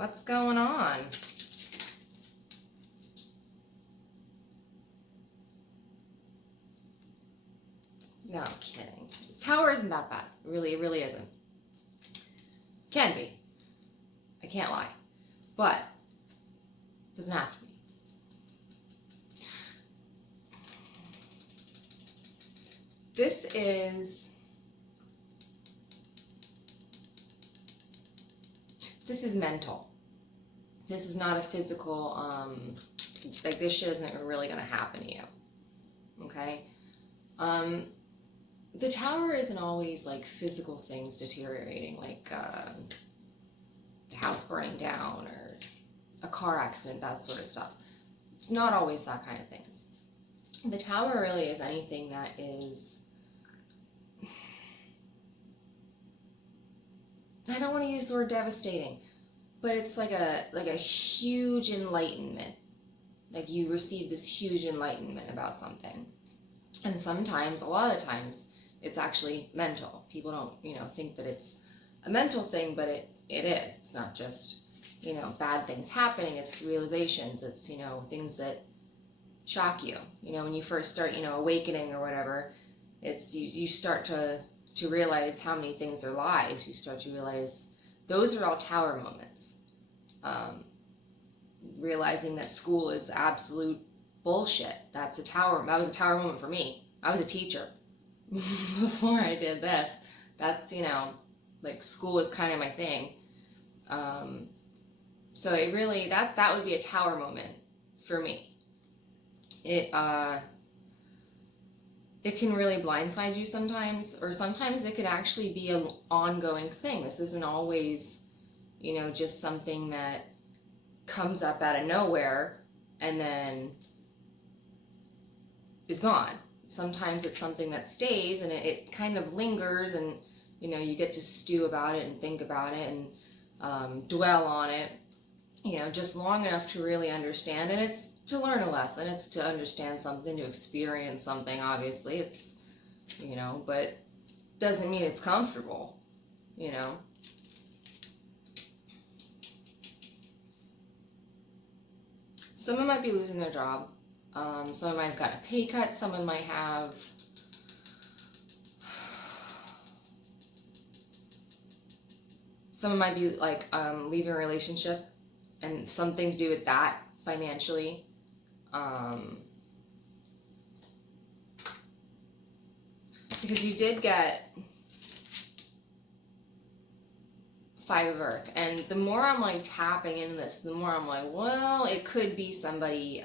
What's going on? No, I'm kidding. Tower isn't that bad. It really isn't. Can be. I can't lie. But it doesn't have to be. This is mental. This is not a physical, like this shit isn't really gonna happen to you. Okay? The tower isn't always like physical things deteriorating, like the house burning down or a car accident, that sort of stuff. It's not always that kind of things. The tower really is anything that is, I don't want to use the word devastating, but it's like a huge enlightenment. Like you receive this huge enlightenment about something. And sometimes, a lot of times, it's actually mental. People don't, think that it's a mental thing, but it is. It's not just, bad things happening. It's realizations. It's, things that shock you. When you first start, awakening or whatever, it's you start to realize how many things are lies. You start to realize those are all tower moments. Realizing that school is absolute bullshit. That was a tower moment for me. I was a teacher before I did this. That's, like school was kind of my thing. So it really, that would be a tower moment for me. It can really blindside you sometimes, or sometimes it could actually be an ongoing thing. This isn't always, just something that comes up out of nowhere and then is gone. Sometimes it's something that stays and it kind of lingers, and you get to stew about it and think about it and dwell on it, just long enough to really understand. And it's to learn a lesson, it's to understand something, to experience something. Obviously it's, but doesn't mean it's comfortable. Someone might be losing their job. Someone might have gotten a pay cut. Someone might have be like leaving a relationship and something to do with that financially. Because you did get 5 of Earth, and the more I'm like tapping into this, the more I'm like, well, it could be somebody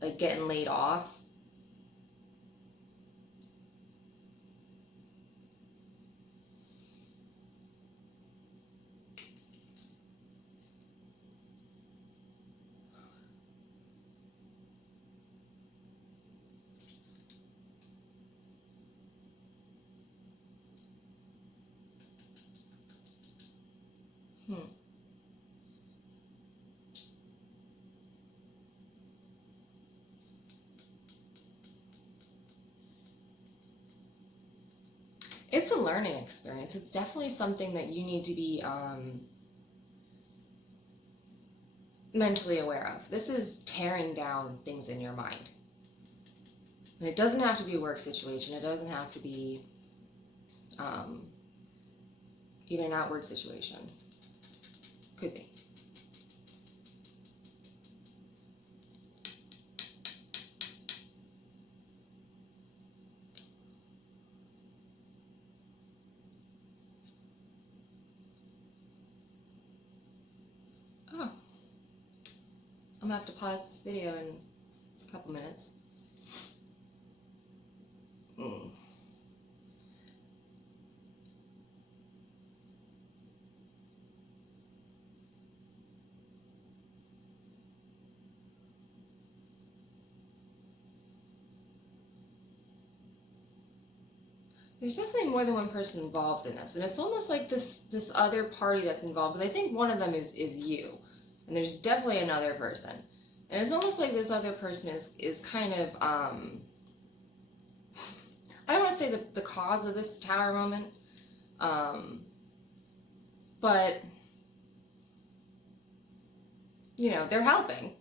like getting laid off. It's a learning experience. It's definitely something that you need to be mentally aware of. This is tearing down things in your mind. And it doesn't have to be a work situation. It doesn't have to be even an outward situation. Could be. Oh. I'm gonna have to pause this video in a couple minutes. There's definitely more than one person involved in this, and it's almost like this other party that's involved, because I think one of them is you, and there's definitely another person, and it's almost like this other person is kind of I don't want to say the cause of this tower moment, but they're helping.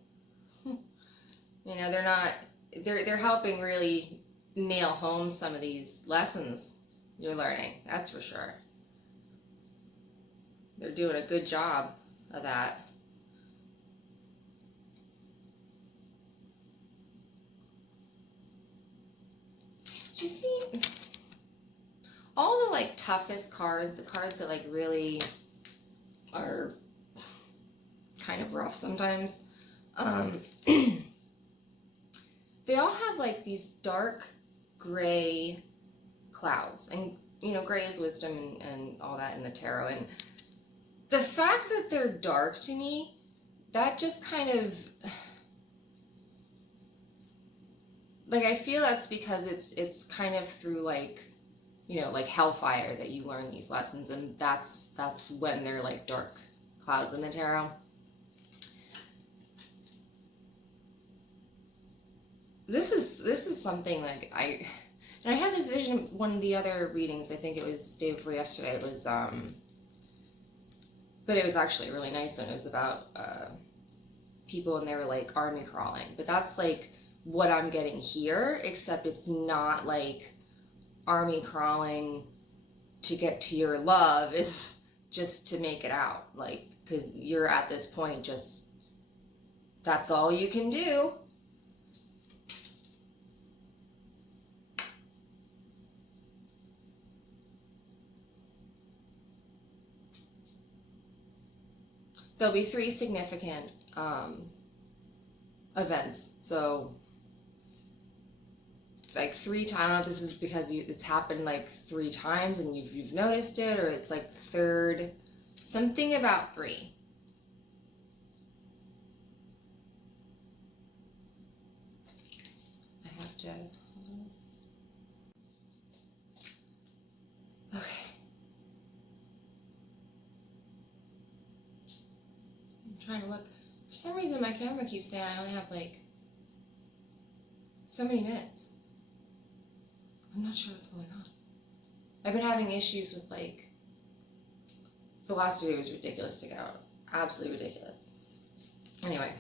They're helping really nail home some of these lessons you're learning. That's for sure. They're doing a good job of that. Do you see all the like toughest cards, the cards that like really are kind of rough sometimes? They all have like these dark gray clouds, and gray is wisdom and all that in the tarot. And the fact that they're dark to me, that just kind of like, I feel that's because it's kind of through like like hellfire that you learn these lessons, and that's when they're like dark clouds in the tarot. This is something like I had this vision. One of the other readings, I think it was day before yesterday, it was but it was actually a really nice one. It was about people, and they were like army crawling, but that's like what I'm getting here, except it's not like army crawling to get to your love. It's just to make it out, like, because you're at this point, just that's all you can do. There'll be 3 significant events. So like 3 times. I don't know if this is because it's happened like 3 times and you've noticed it, or it's like the third. Something about 3. I have to. Okay. I'm trying to look. For some reason, my camera keeps saying I only have like so many minutes. I'm not sure what's going on. I've been having issues with like, the last video was ridiculous to get out. Absolutely ridiculous. Anyway,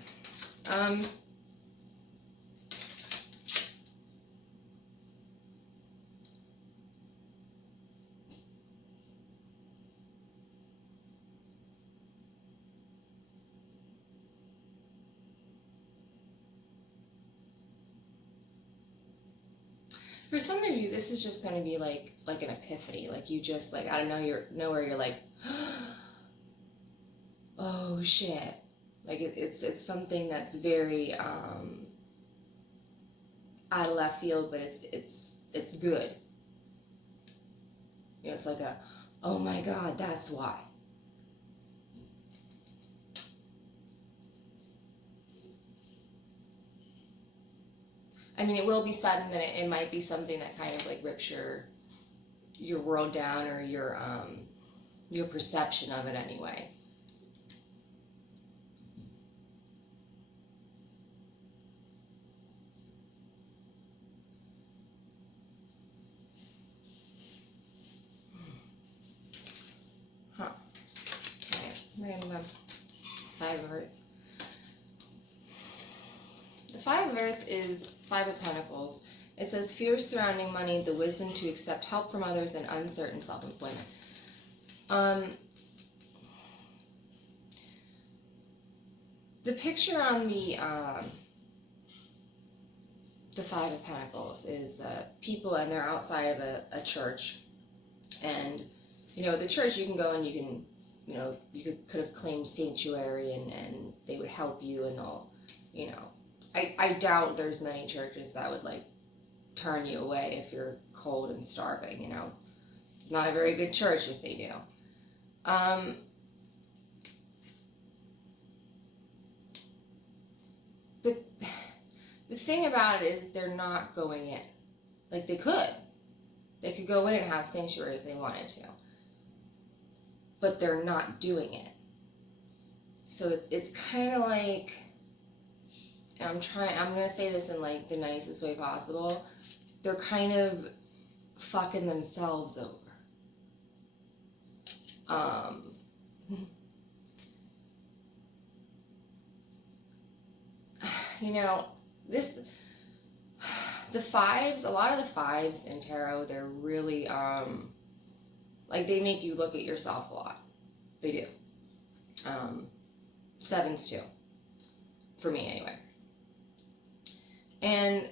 for some of you, this is just going to be like an epiphany. Like you just like, I don't know, nowhere you're like, oh shit. Like it's something that's very out of left field, but it's good. It's like a, oh my God, that's why. I mean, it will be sudden, and it might be something that kind of like rips your world down, or your perception of it anyway. Huh. Okay, random 5 of Earth. The 5 of Earth is 5 of Pentacles. It says fears surrounding money, the wisdom to accept help from others, and uncertain self-employment. The picture on the 5 of Pentacles is people, and they're outside of a church. And, the church, you can go and you can, you could have claimed sanctuary, and they would help you, and they'll, I doubt there's many churches that would like turn you away if you're cold and starving, Not a very good church if they do. But the thing about it is they're not going in. Like they could. They could go in and have sanctuary if they wanted to. But they're not doing it. So it's kind of like, I'm going to say this in like the nicest way possible. They're kind of fucking themselves over. you know, the fives, a lot of the fives in tarot, they're really, like, they make you look at yourself a lot. They do. Sevens too. For me, anyway. And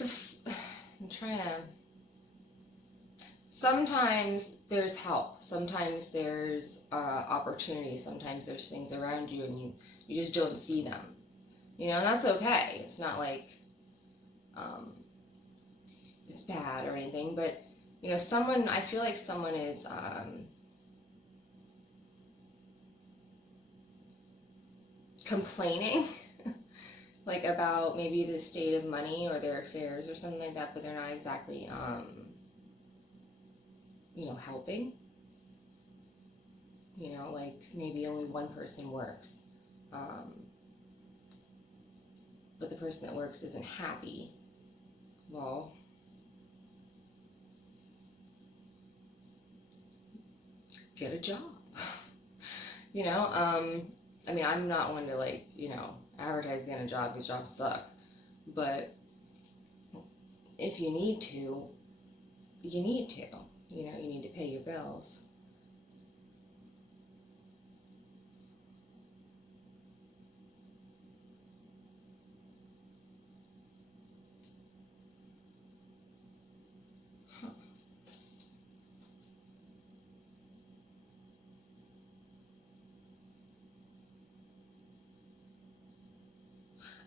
I'm trying to... Sometimes there's help. Sometimes there's opportunity. Sometimes there's things around you and you just don't see them. You know, and that's okay. It's not like it's bad or anything. But, you know, I feel like someone is... complaining like about maybe the state of money or their affairs or something like that, but they're not exactly you know, helping. You know, like maybe only one person works, but the person that works isn't happy. Well, get a job. You know, I mean, I'm not one to, like, you know, advertise getting a job because jobs suck. But if you need to, you need to. You know, you need to pay your bills.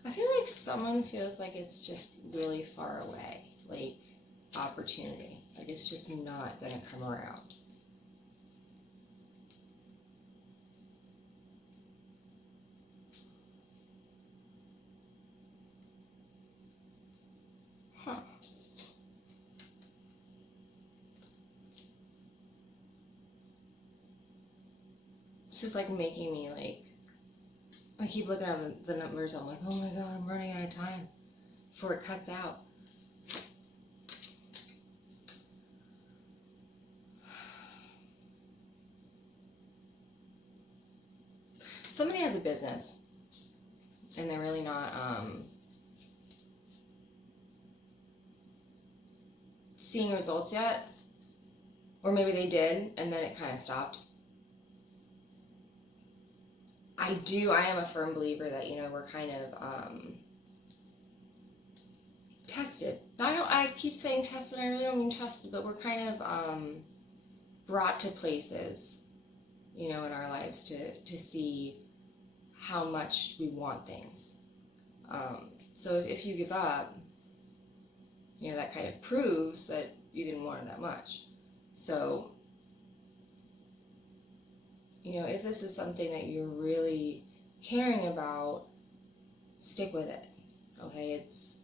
I feel like someone feels like it's just really far away, like opportunity. Like it's just not going to come around. Huh. This is like making me like, I keep looking at the numbers. I'm like, oh my god, I'm running out of time before it cuts out. Somebody has a business and they're really not seeing results yet, or maybe they did and then it kind of stopped. I am a firm believer that, you know, we're kind of tested. I keep saying tested, I really don't mean trusted, but we're kind of brought to places, you know, in our lives to see how much we want things. So if you give up, you know, that kind of proves that you didn't want it that much. So, you know, if this is something that you're really caring about, stick with it, okay? It's,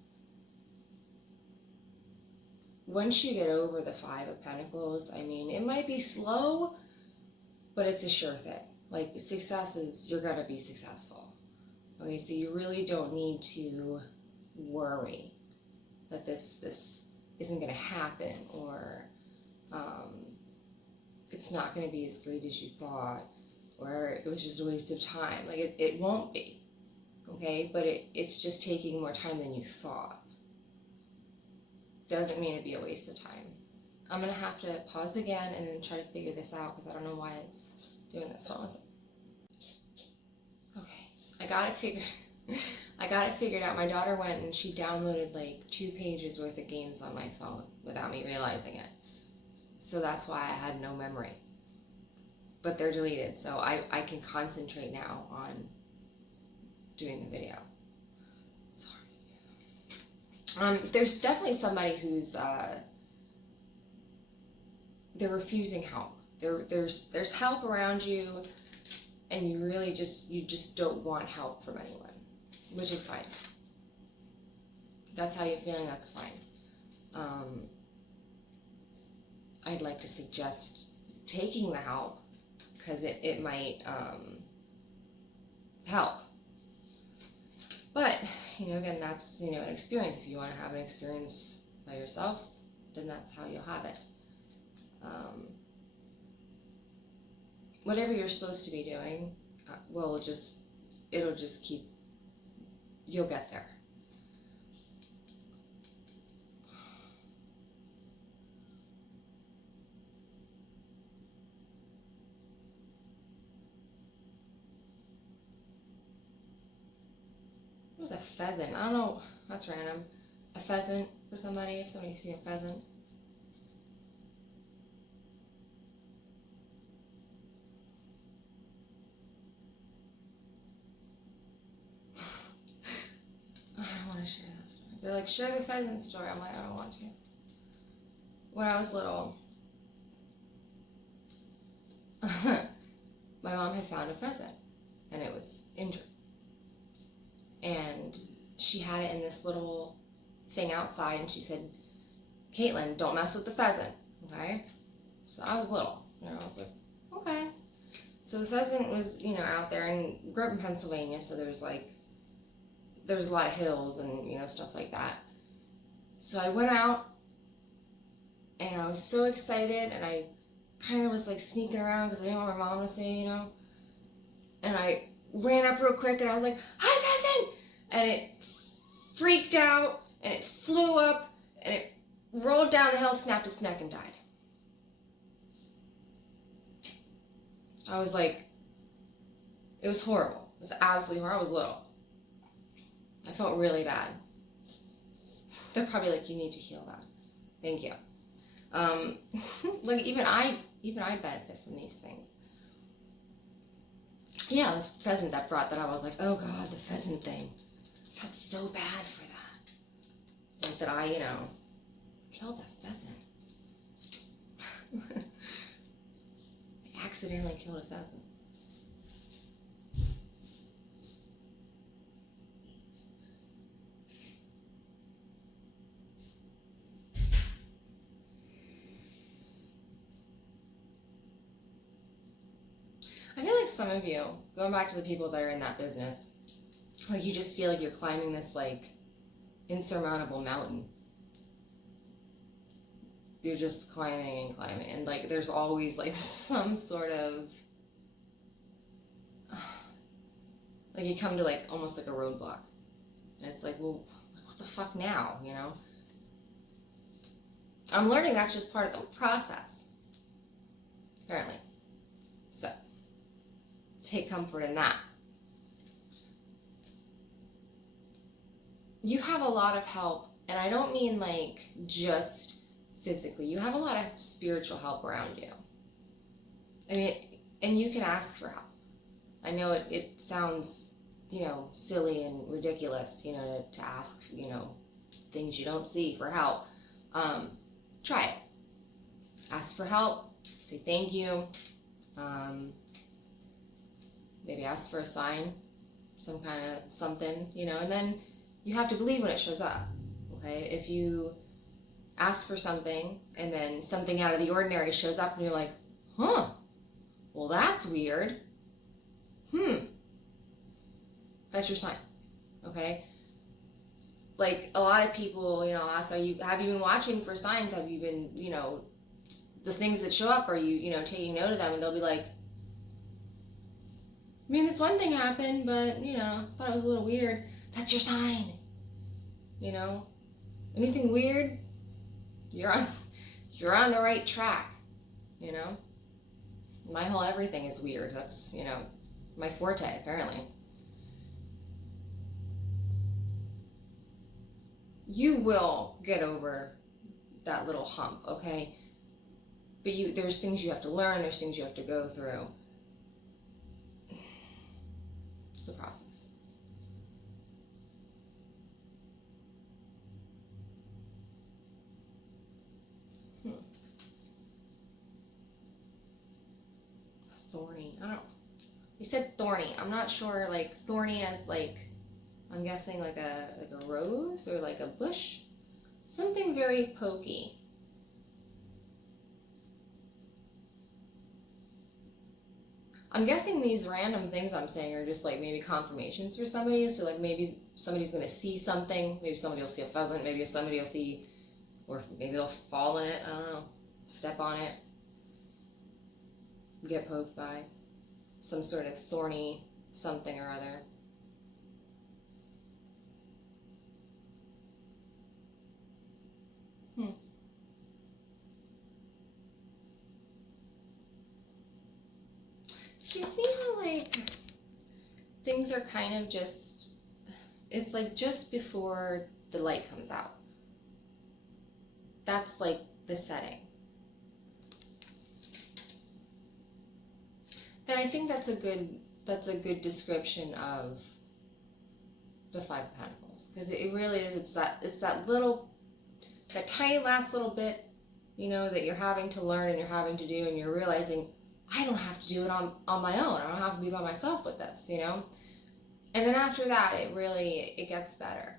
once you get over the Five of Pentacles, I mean, it might be slow, but it's a sure thing. Like, success is, you're gonna be successful. Okay, so you really don't need to worry that this isn't gonna happen, or it's not gonna be as great as you thought, or it was just a waste of time. Like, it won't be, okay? But it's just taking more time than you thought. Doesn't mean it'd be a waste of time. I'm gonna have to pause again and then try to figure this out because I don't know why it's doing this. Hold on a second. Okay, I got it figured out. My daughter went and she downloaded like 2 pages worth of games on my phone without me realizing it. So that's why I had no memory. But they're deleted, so I can concentrate now on doing the video. Sorry. There's definitely somebody who's they're refusing help. There's help around you, and you just don't want help from anyone, which is fine. That's how you're feeling. That's fine. I'd like to suggest taking the help, because it might help. But, you know, again, that's, you know, an experience. If you want to have an experience by yourself, then that's how you'll have it. whatever you're supposed to be doing, it'll just keep, you'll get there. What was a pheasant? I don't know. That's random. A pheasant for somebody, if somebody's seen a pheasant. I don't want to share that story. They're like, share the pheasant story. I'm like, I don't want to. When I was little, my mom had found a pheasant and it was injured. And she had it in this little thing outside, and she said, Caitlin, don't mess with the pheasant, okay? So I was little, I was like, okay. So the pheasant was, out there, and grew up in Pennsylvania, so there was a lot of hills and, stuff like that. So I went out, and I was so excited, and I kind of was like sneaking around because I didn't want my mom to see, and I ran up real quick, and I was like, hi, pheasant! And it freaked out, and it flew up, and it rolled down the hill, snapped its neck, and died. I was like, it was horrible. It was absolutely horrible. I was little. I felt really bad. They're probably like, you need to heal that. Thank you. Like even I benefit from these things. Yeah, this pheasant that brought that up, I was like, oh God, the pheasant thing. I felt so bad for that. Like that I, killed that pheasant. I accidentally killed a pheasant. I feel like some of you, going back to the people that are in that business, like you just feel like you're climbing this like insurmountable mountain. You're just climbing and climbing, and like there's always like some sort of like you come to like almost like a roadblock, and it's like, well, what the fuck now, I'm learning that's just part of the process, apparently. So take comfort in that. You have a lot of help, and I don't mean like just physically. You have a lot of spiritual help around you. I mean, and you can ask for help. I know it sounds, silly and ridiculous, to ask, things you don't see for help. Try it. Ask for help. Say thank you. Maybe ask for a sign, some kind of something, and then you have to believe when it shows up, okay? If you ask for something and then something out of the ordinary shows up and you're like, huh, well that's weird. That's your sign, okay? Like a lot of people, ask, have you been watching for signs? Have you been, the things that show up, are you, taking note of them? And they'll be like, I mean, this one thing happened, but, I thought it was a little weird. That's your sign. Anything weird, you're on the right track, My whole everything is weird. That's, my forte, apparently. You will get over that little hump, okay? But there's things you have to learn, there's things you have to go through. It's the process. Thorny. I don't. He said thorny. I'm not sure. Like thorny as like, I'm guessing like a rose or like a bush. Something very pokey. I'm guessing these random things I'm saying are just like maybe confirmations for somebody. So like maybe somebody's gonna see something. Maybe somebody will see a pheasant. Maybe somebody will see, or maybe they'll fall in it. I don't know. Step on it. get poked by some sort of thorny something or other. Do you see how, like, things are kind of just, it's like just before the light comes out. That's like the setting. And I think that's a good description of the Five of Pentacles, because it really is, it's that tiny last little bit, you know, that you're having to learn and you're having to do, and you're realizing, I don't have to do it on my own. I don't have to be by myself with this, you know? And then after that, it gets better.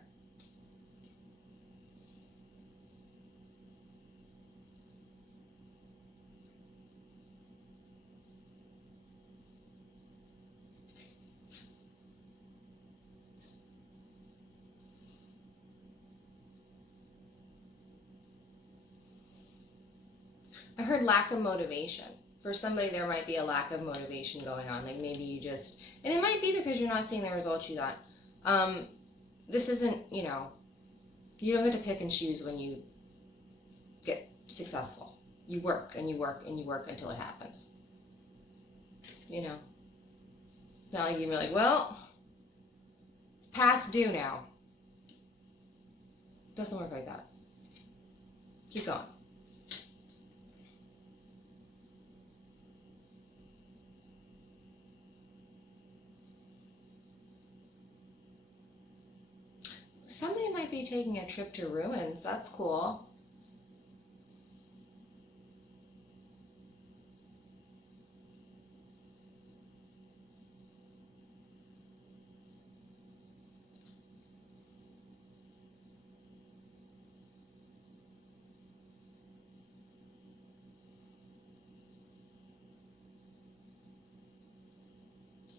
I heard lack of motivation. For somebody, there might be a lack of motivation going on. Like maybe you just, and it might be because you're not seeing the results you thought. This isn't, you know, you don't get to pick and choose when you get successful. You work and you work and you work until it happens. You know, it's not like you're like, well, it's past due now. It doesn't work like that. Keep going. Somebody might be taking a trip to ruins. That's cool.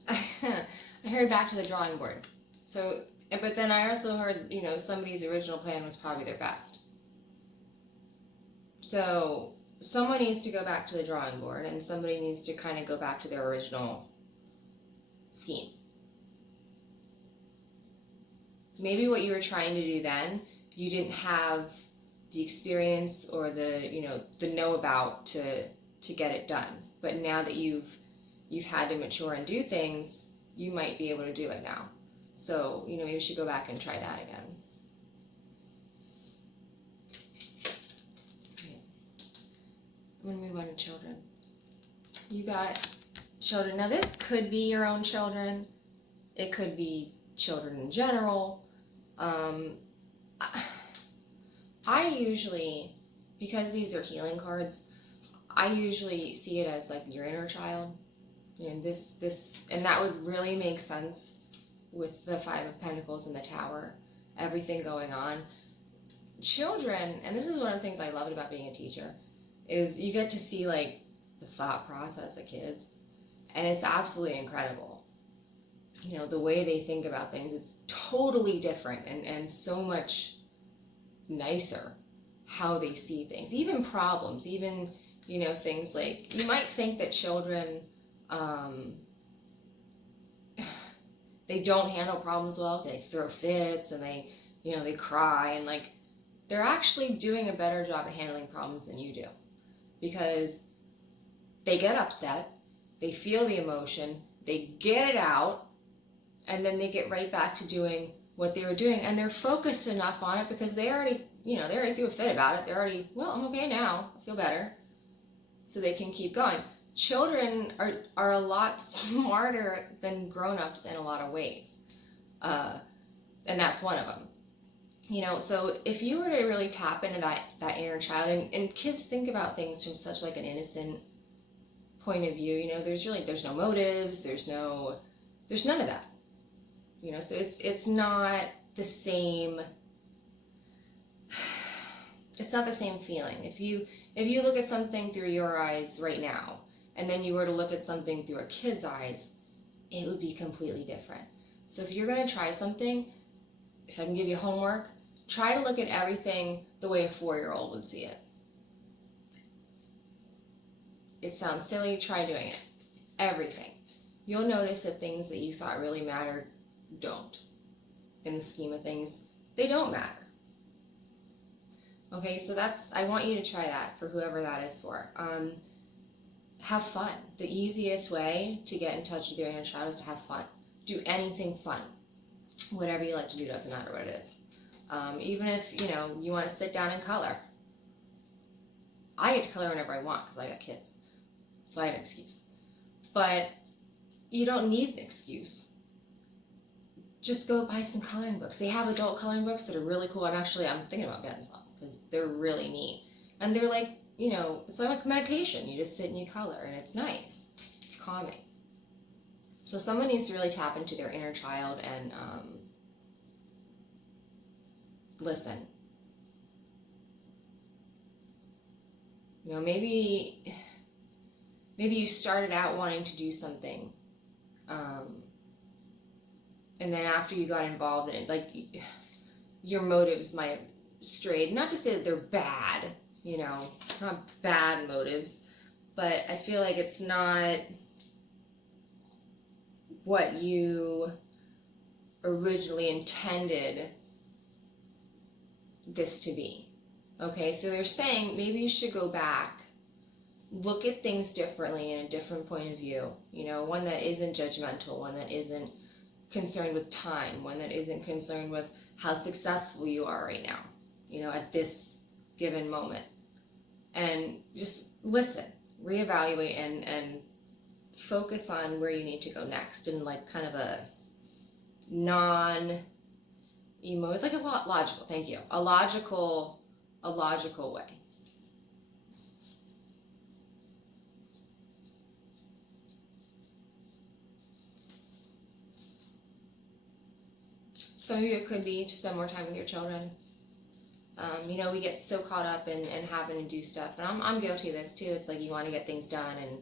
I heard back to the drawing board. So, but then I also heard, you know, somebody's original plan was probably their best. So someone needs to go back to the drawing board, and somebody needs to kind of go back to their original scheme. Maybe what you were trying to do then, you didn't have the experience or the, you know, the know about to get it done. But now that you've had to mature and do things, you might be able to do it now. So, you know, maybe you should go back and try that again. Okay. I'm going to move on to children. You got children. Now, this could be your own children. It could be children in general. I usually, because these are healing cards, I usually see it as like your inner child. And and that would really make sense with the Five of Pentacles and the Tower, everything going on. Children, and this is one of the things I loved about being a teacher, is you get to see like the thought process of kids, and it's absolutely incredible. You know, the way they think about things, it's totally different and so much nicer how they see things, even problems, even, you know, things like, you might think that children, they don't handle problems well. They throw fits and they, you know, they cry, and like, they're actually doing a better job of handling problems than you do, because they get upset, they feel the emotion, they get it out, and then they get right back to doing what they were doing, and they're focused enough on it because they already, you know, they already threw a fit about it. They're already, well, I'm okay now, I feel better, so they can keep going. Children are a lot smarter than grown-ups in a lot of ways, and that's one of them. You know, so if you were to really tap into that inner child, and kids think about things from such like an innocent point of view, you know, there's no motives, there's none of that. You know, so it's not the same. It's not the same feeling. If you look at something through your eyes right now, and then you were to look at something through a kid's eyes, it would be completely different. So if you're going to try something, if I can give you homework, try to look at everything the way a 4-year-old would see it. it sounds silly, try doing it. Everything. You'll notice that things that you thought really mattered don't. In the scheme of things, they don't matter. Okay, so I want you to try that for whoever that is for. Have fun. The easiest way to get in touch with your inner child is to have fun. Do anything fun. Whatever you like to do, doesn't matter what it is. Even if, you want to sit down and color. I get to color whenever I want because I got kids. So I have an excuse. But you don't need an excuse. Just go buy some coloring books. They have adult coloring books that are really cool. I'm thinking about getting some because they're really neat. And they're like, it's like meditation. You just sit and you color and it's nice. It's calming. So someone needs to really tap into their inner child and listen. Maybe you started out wanting to do something, and then after you got involved in it, like, your motives might have strayed. Not to say that they're bad, not bad motives, but I feel like it's not what you originally intended this to be. Okay, so they're saying maybe you should go back, look at things differently in a different point of view, one that isn't judgmental, one that isn't concerned with time, one that isn't concerned with how successful you are right now, at this given moment. And just listen, reevaluate, and focus on where you need to go next in like kind of a like a logical, thank you, a logical way. Some of you, it could be to spend more time with your children. We get so caught up in having to do stuff, and I'm guilty of this too. It's like you want to get things done, and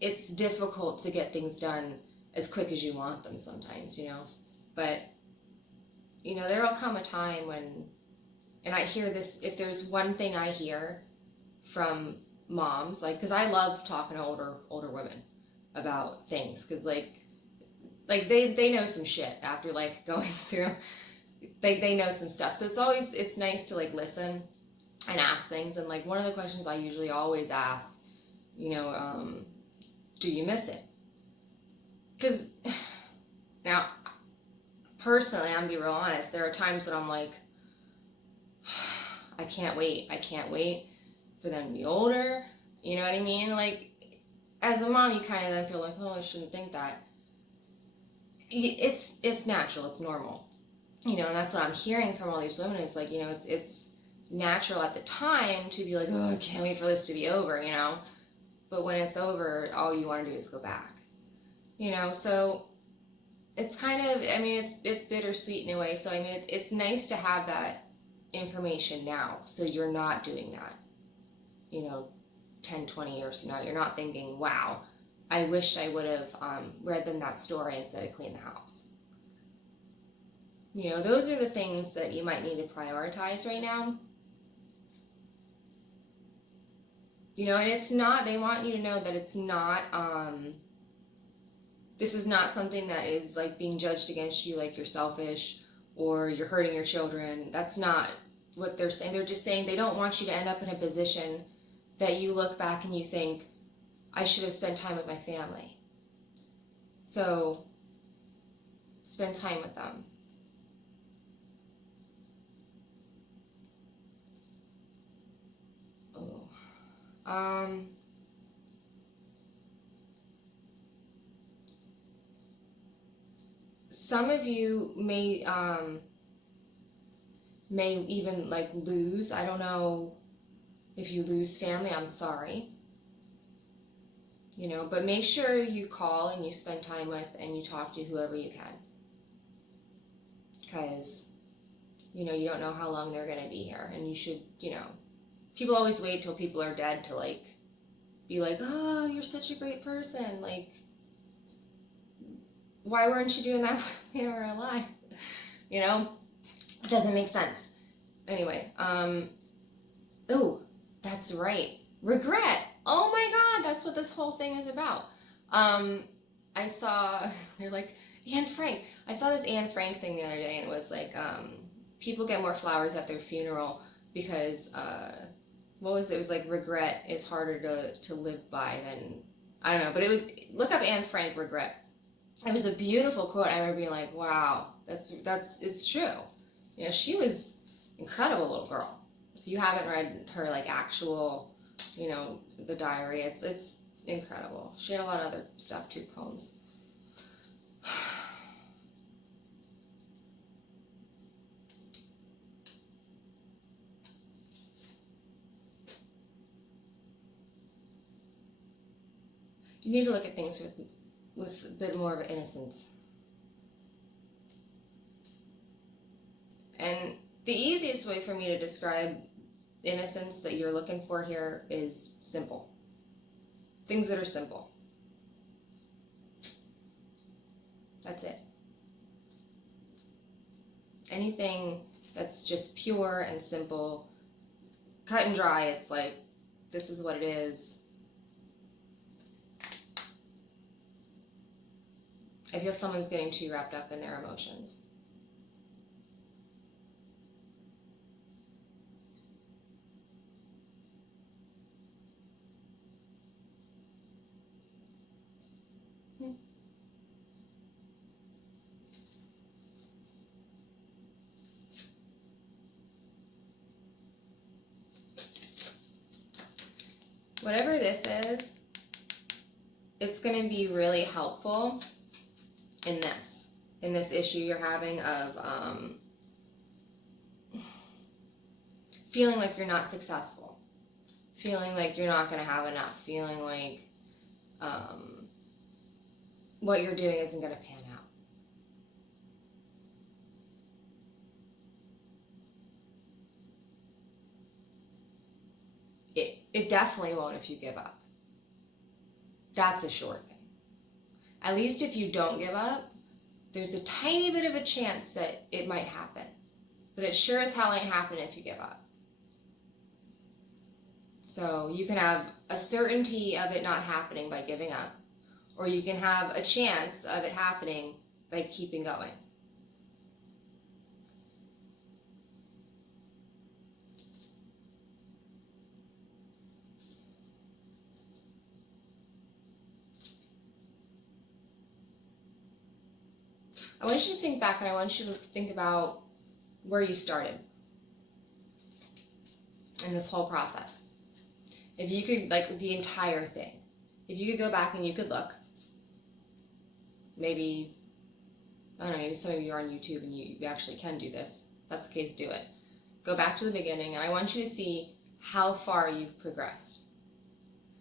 it's difficult to get things done as quick as you want them sometimes, but there'll come a time when, and I hear this, if there's one thing I hear from moms, like, because I love talking to older women about things, because like they know some shit after like going through, they know some stuff, so it's nice to like listen and ask things. And like one of the questions I usually always ask, do you miss it? Because now, personally, I'm gonna be real honest, there are times when I'm like, I can't wait for them to be older, you know what I mean? Like, as a mom, you kind of then feel like, oh, I shouldn't think that. It's natural, it's normal, and that's what I'm hearing from all these women. It's like, it's natural at the time to be like, oh, I can't wait for this to be over, but when it's over, all you want to do is go back, so it's kind of, it's bittersweet in a way. So it's nice to have that information now, so you're not doing that 10, 20 years from now. You're not thinking, wow, I wish I would have read them that story instead of clean the house. Those are the things that you might need to prioritize right now. And it's not, they want you to know that it's not, this is not something that is like being judged against you, like you're selfish or you're hurting your children. That's not what they're saying. They're just saying they don't want you to end up in a position that you look back and you think, I should have spent time with my family. So spend time with them. Some of you may even like lose. I don't know if you lose family. I'm sorry. But make sure you call and you spend time with and you talk to whoever you can. Because, you don't know how long they're going to be here. And you should, people always wait till people are dead to like, be like, oh, you're such a great person. Like, why weren't you doing that when they were alive? It doesn't make sense. Anyway, That's right. Regret. Oh my God, that's what this whole thing is about. I saw, they're like, Anne Frank. I saw this Anne Frank thing the other day, and it was like, people get more flowers at their funeral because, what was it? It was like regret is harder to live by than, I don't know, but it was, look up Anne Frank regret. It was a beautiful quote. I remember being like, wow, it's true. You know, she was incredible little girl. If you haven't read her like actual, you know, the diary, it's incredible. She had a lot of other stuff too, poems. You need to look at things with a bit more of innocence. And the easiest way for me to describe innocence that you're looking for here is simple. Things that are simple. That's it. Anything that's just pure and simple, cut and dry, it's like, this is what it is. I feel someone's getting too wrapped up in their emotions. Whatever this is, it's going to be really helpful in this issue you're having of feeling like you're not successful, feeling like you're not going to have enough, feeling like what you're doing isn't going to pan out. It definitely won't if you give up. That's a sure thing. At least if you don't give up, there's a tiny bit of a chance that it might happen. But it sure as hell ain't happening if you give up. So you can have a certainty of it not happening by giving up, or you can have a chance of it happening by keeping going. I want you to think back, and I want you to think about where you started in this whole process. If you could, like, the entire thing, if you could go back and you could look, maybe, I don't know, maybe some of you are on YouTube and you actually can do this. If that's the case, do it. Go back to the beginning, and I want you to see how far you've progressed.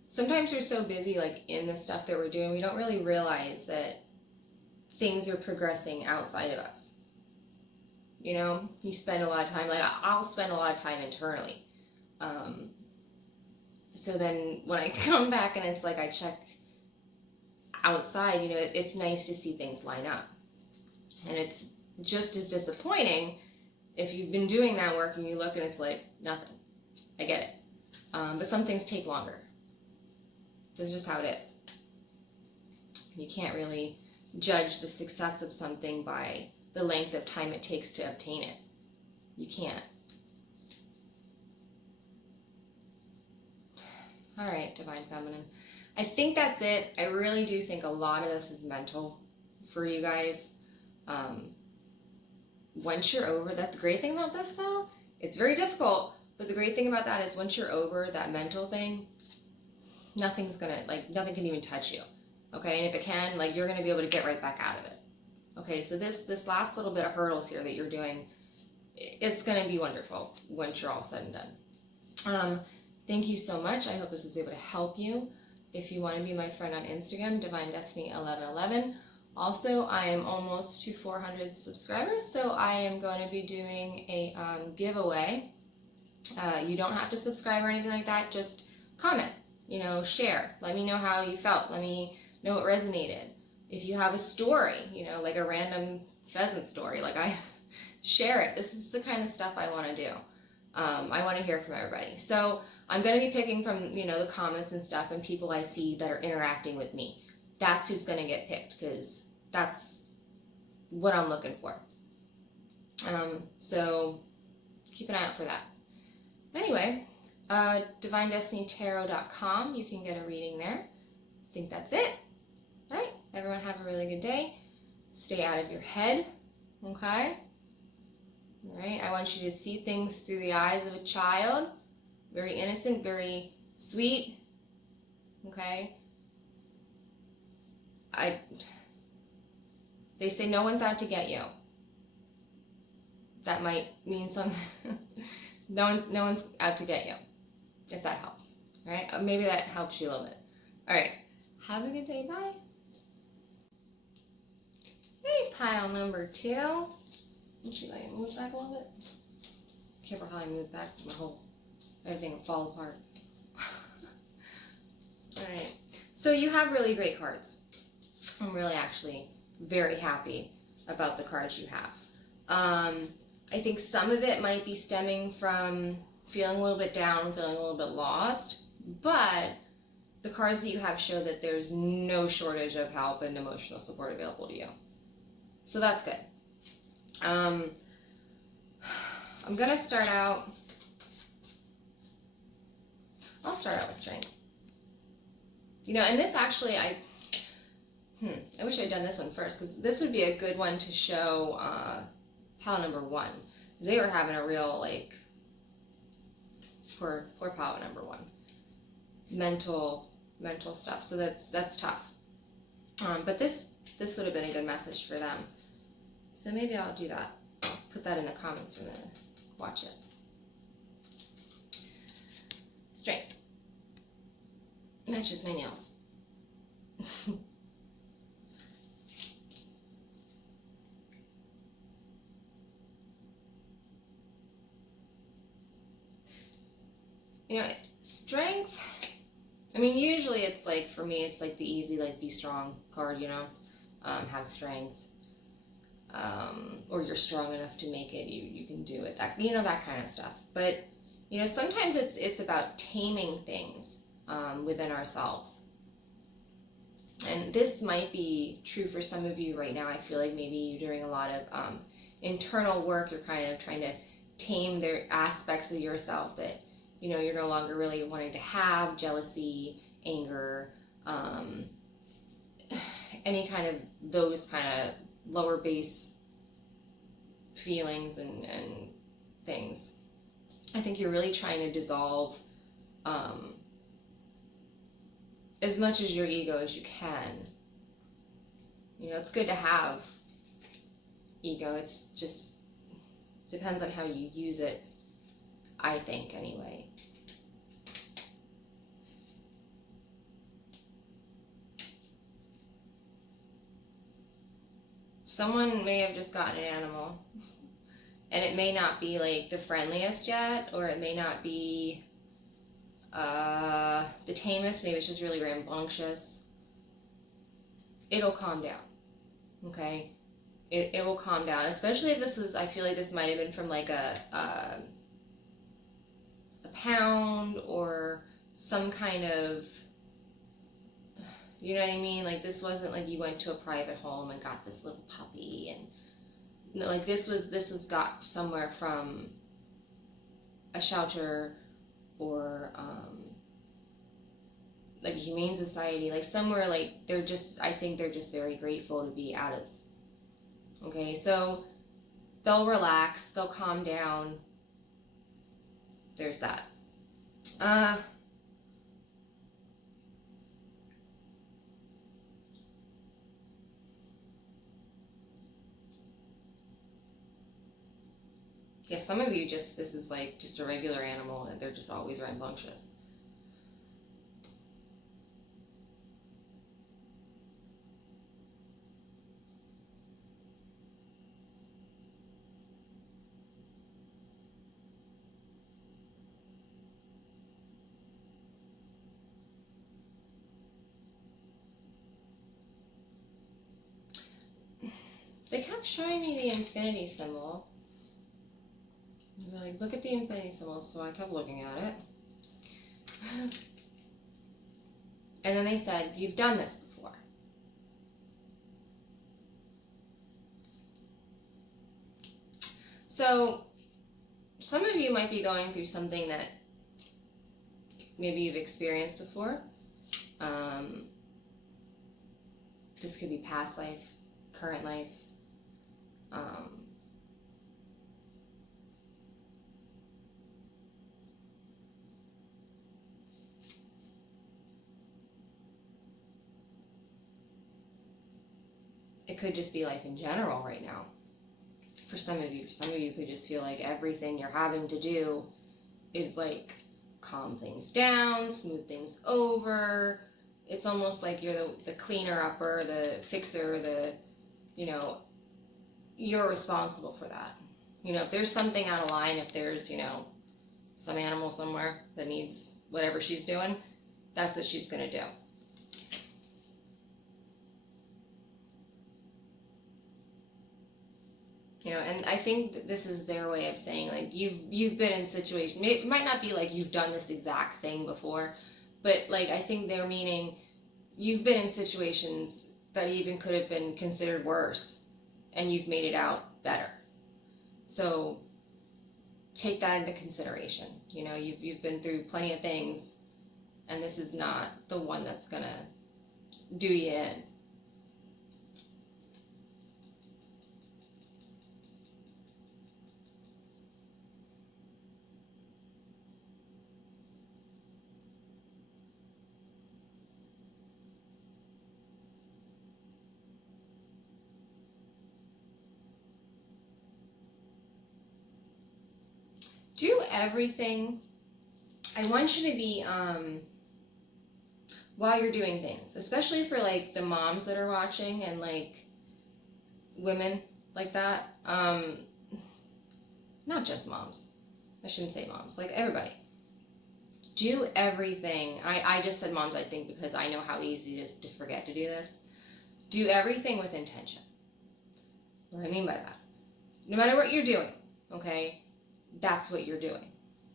Sometimes we're so busy, like, in the stuff that we're doing, we don't really realize that things are progressing outside of us. You know, you spend a lot of time, like I'll spend a lot of time internally. So then when I come back and it's like I check outside, you know, it's nice to see things line up. And it's just as disappointing if you've been doing that work and you look and it's like nothing. I get it. But some things take longer. That's just how it is. You can't really judge the success of something by the length of time it takes to obtain it. You can't. All right, Divine Feminine. I think that's it. I really do think a lot of this is mental for you guys. Once you're over that, the great thing about this though, it's very difficult, but the great thing about that is once you're over that mental thing, nothing can even touch you. Okay, and if it can, like, you're going to be able to get right back out of it. Okay, so this last little bit of hurdles here that you're doing, it's going to be wonderful once you're all said and done. Thank you so much. I hope this was able to help you. If you want to be my friend on Instagram, Divine Destiny 1111. Also, I am almost to 400 subscribers, so I am going to be doing a giveaway. You don't have to subscribe or anything like that. Just comment, you know, share. Let me know how you felt. Let me know what resonated. If you have a story, you know, like a random pheasant story, like share it. This is the kind of stuff I want to do. I want to hear from everybody. So I'm going to be picking from, you know, the comments and stuff and people I see that are interacting with me. That's who's going to get picked because that's what I'm looking for. So keep an eye out for that. Anyway, DivineDestinyTarot.com. You can get a reading there. I think that's it. All right. Everyone have a really good day. Stay out of your head. Okay? All right. I want you to see things through the eyes of a child. Very innocent, very sweet. Okay? They say no one's out to get you. That might mean something. No one's out to get you. If that helps. All right? Maybe that helps you a little bit. All right. Have a good day. Bye. Hey, pile number 2. Let's see if I can move back a little bit. Careful how I move back. Everything will fall apart. Alright. So you have really great cards. I'm really actually very happy about the cards you have. I think some of it might be stemming from feeling a little bit down, feeling a little bit lost, but the cards that you have show that there's no shortage of help and emotional support available to you. So that's good. I'm gonna start out, I'll start out with strength. You know, and this actually, I wish I'd done this one first, because this would be a good one to show pile number 1. Because they were having a real, like, poor pile number 1. Mental stuff, so that's tough. But this would have been a good message for them. So maybe I'll do that. I'll put that in the comments for a minute. Watch it. Strength. Matches my nails. You know, strength, I mean, usually it's like, for me, it's like the easy, like, be strong card, you know, have strength, or you're strong enough to make it, you can do it, that, you know, that kind of stuff. But, you know, sometimes it's about taming things within ourselves. And this might be true for some of you right now. I feel like maybe you're doing a lot of internal work. You're kind of trying to tame their aspects of yourself that, you know, you're no longer really wanting to have: jealousy, anger, any kind of those kind of lower base feelings and things. I think you're really trying to dissolve as much as your ego as you can. You know, it's good to have ego. It's just depends on how you use it, I think, anyway. Someone may have just gotten an animal, and it may not be like the friendliest yet, or it may not be the tamest. Maybe it's just really rambunctious. It'll calm down, okay? It will calm down, especially if this was, I feel like this might have been from like a pound or some kind of, you know what I mean? Like, this wasn't like you went to a private home and got this little puppy, and no, like this was got somewhere from a shelter or like a humane society, like somewhere, like they're just, I think they're just very grateful to be out of. Okay, so they'll relax, they'll calm down. There's that. Yeah, some of you just, this is like just a regular animal and they're just always rambunctious. They kept showing me the infinity symbol. They're like, look at the infinity symbol, so I kept looking at it. And then they said, you've done this before. So some of you might be going through something that maybe you've experienced before. This could be past life, current life. It could just be life in general right now. For some of you could just feel like everything you're having to do is like calm things down, smooth things over. It's almost like you're the cleaner upper, the fixer, you're responsible for that. If there's something out of line, if there's, some animal somewhere that needs whatever she's doing, that's what she's going to do. And I think that this is their way of saying, like, you've been in situations, it might not be like you've done this exact thing before, but like I think they're meaning you've been in situations that even could have been considered worse, and you've made it out better. So take that into consideration. You've been through plenty of things, and this is not the one that's gonna do you in. Do everything. I want you to be, while you're doing things, especially for like the moms that are watching and like women like that, not just moms, I shouldn't say moms, like everybody. Do everything. I just said moms, I think, because I know how easy it is to forget to do this. Do everything with intention. What do I mean by that? No matter what you're doing, okay? That's what you're doing.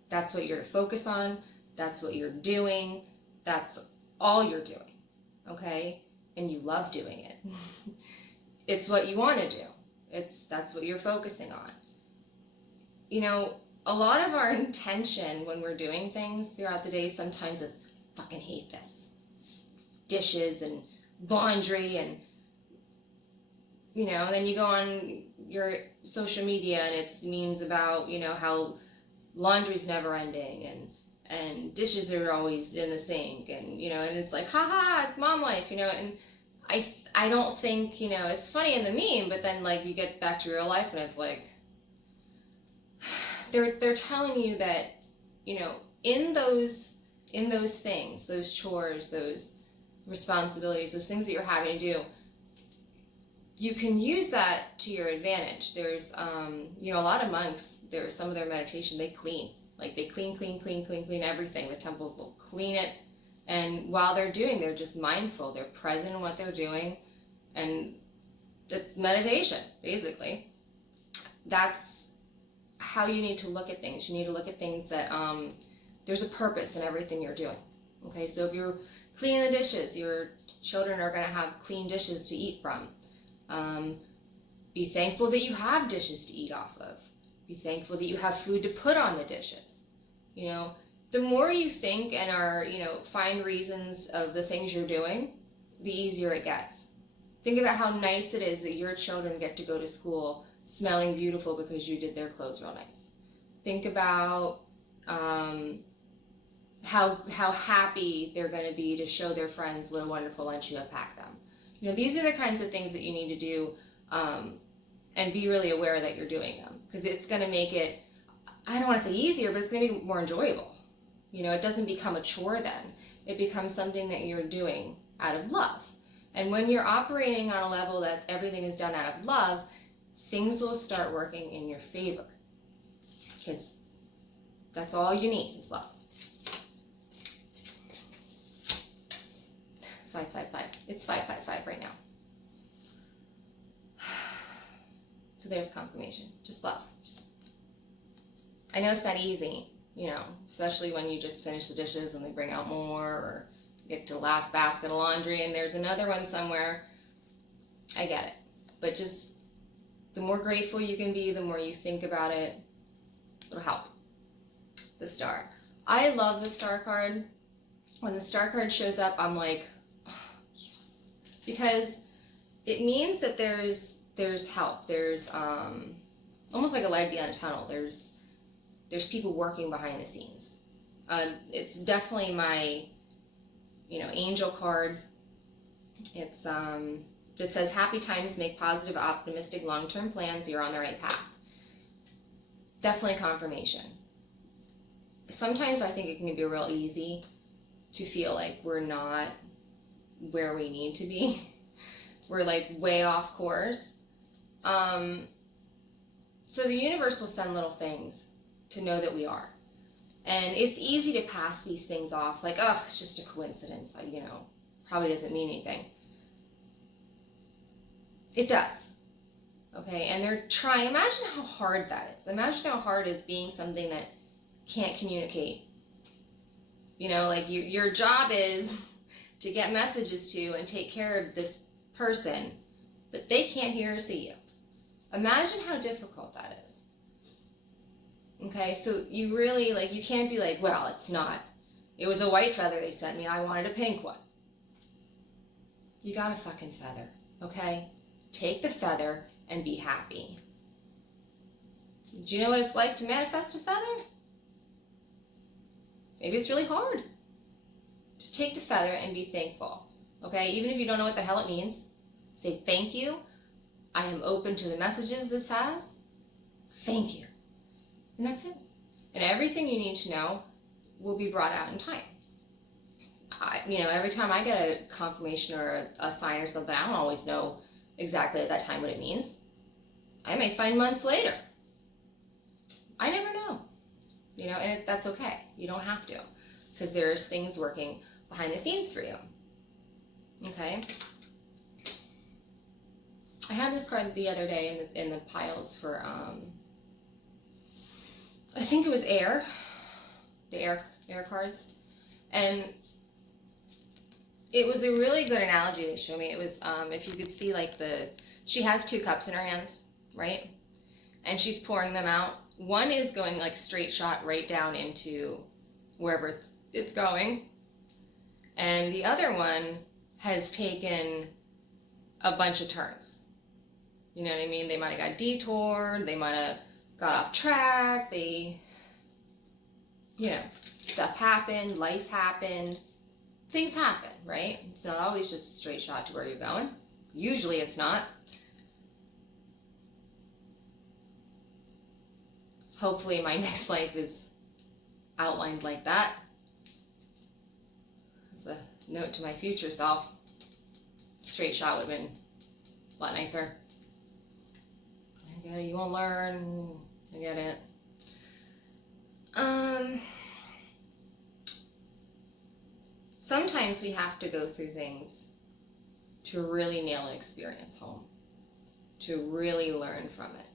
That's what you're to focus on. That's what you're doing. That's all you're doing, okay? And you love doing it. It's what you want to do. That's what you're focusing on. A lot of our intention when we're doing things throughout the day sometimes is, fucking hate this. It's dishes and laundry and, then you go on your social media and it's memes about, how laundry's never ending and dishes are always in the sink and, and it's like, haha, it's mom life, and I don't think, it's funny in the meme, but then like you get back to real life and it's like, they're telling you that, in those things, those chores, those responsibilities, those things that you're having to do, you can use that to your advantage. There's, a lot of monks, there's some of their meditation, they clean. Like they clean everything. The temples will clean it. And while they're doing, they're just mindful. They're present in what they're doing. And it's meditation, basically. That's how you need to look at things. You need to look at things that, there's a purpose in everything you're doing. Okay, so if you're cleaning the dishes, your children are going to have clean dishes to eat from. Be thankful that you have dishes to eat off of. Be thankful that you have food to put on the dishes. The more you think and are, find reasons of the things you're doing, the easier it gets. Think about how nice it is that your children get to go to school smelling beautiful because you did their clothes real nice. Think about how happy they're going to be to show their friends what a wonderful lunch you have packed them. These are the kinds of things that you need to do, and be really aware that you're doing them, because it's going to make it, I don't want to say easier, but it's going to be more enjoyable. It doesn't become a chore then. It becomes something that you're doing out of love. And when you're operating on a level that everything is done out of love, things will start working in your favor, because that's all you need is love. 555. It's 555 right now. So there's confirmation. Just love. I know it's not easy, you know, especially when you just finish the dishes and they bring out more, or get to the last basket of laundry and there's another one somewhere. I get it. But just the more grateful you can be, the more you think about it, it'll help. The Star. I love the Star card. When the Star card shows up, I'm like, oh, yes. Because it means that there's help. There's almost like a light at the end of the tunnel. There's people working behind the scenes. It's definitely my, you know, angel card. It's that says happy times, make positive, optimistic, long-term plans. You're on the right path. Definitely confirmation. Sometimes I think it can be real easy to feel like we're not where we need to be. We're like way off course. So the universe will send little things to know that we are. And it's easy to pass these things off like, oh, it's just a coincidence. Like, you know, probably doesn't mean anything. It does. Okay, and they're trying. Imagine how hard that is. Imagine how hard it is being something that can't communicate. You know, like your job is to get messages to and take care of this person, but they can't hear or see you. Imagine how difficult that is. Okay, so you really, like, you can't be like, well, it's not. It was a white feather they sent me. I wanted a pink one. You got a fucking feather, okay? Take the feather and be happy. Do you know what it's like to manifest a feather? Maybe it's really hard. Just take the feather and be thankful, okay? Even if you don't know what the hell it means, say thank you. I am open to the messages this has. Thank you. And that's it. And everything you need to know will be brought out in time. You know, every time I get a confirmation or a sign or something, I don't always know exactly at that time what it means. I may find months later. I never know. You know, and that's okay. You don't have to, because there's things working behind the scenes for you. Okay? I had this card the other day in the piles for, I think it was air, the air cards. And it was a really good analogy they showed me. It was, if you could see, like, she has 2 cups in her hands, right? And she's pouring them out. One is going, like, straight shot right down into wherever it's going. And the other one has taken a bunch of turns. You know what I mean? They might have got detoured. They might have got off track. You know, stuff happened. Life happened. Things happen, right? It's not always just a straight shot to where you're going. Usually it's not. Hopefully my next life is outlined like that. It's a note to my future self. Straight shot would have been a lot nicer. I get it, you won't learn. I get it. Sometimes we have to go through things to really nail an experience home, to really learn from it.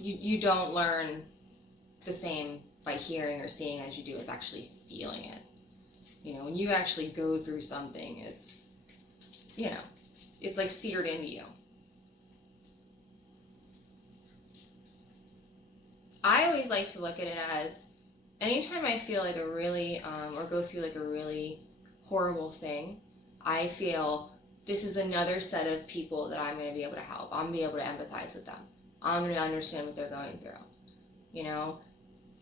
You don't learn the same by hearing or seeing as you do as actually feeling it. You know, when you actually go through something, it's, you know, it's like seared into you. I always like to look at it as, anytime I feel like a really, or go through like a really horrible thing, I feel this is another set of people that I'm going to be able to help. I'm going to be able to empathize with them. I'm going to understand what they're going through, you know?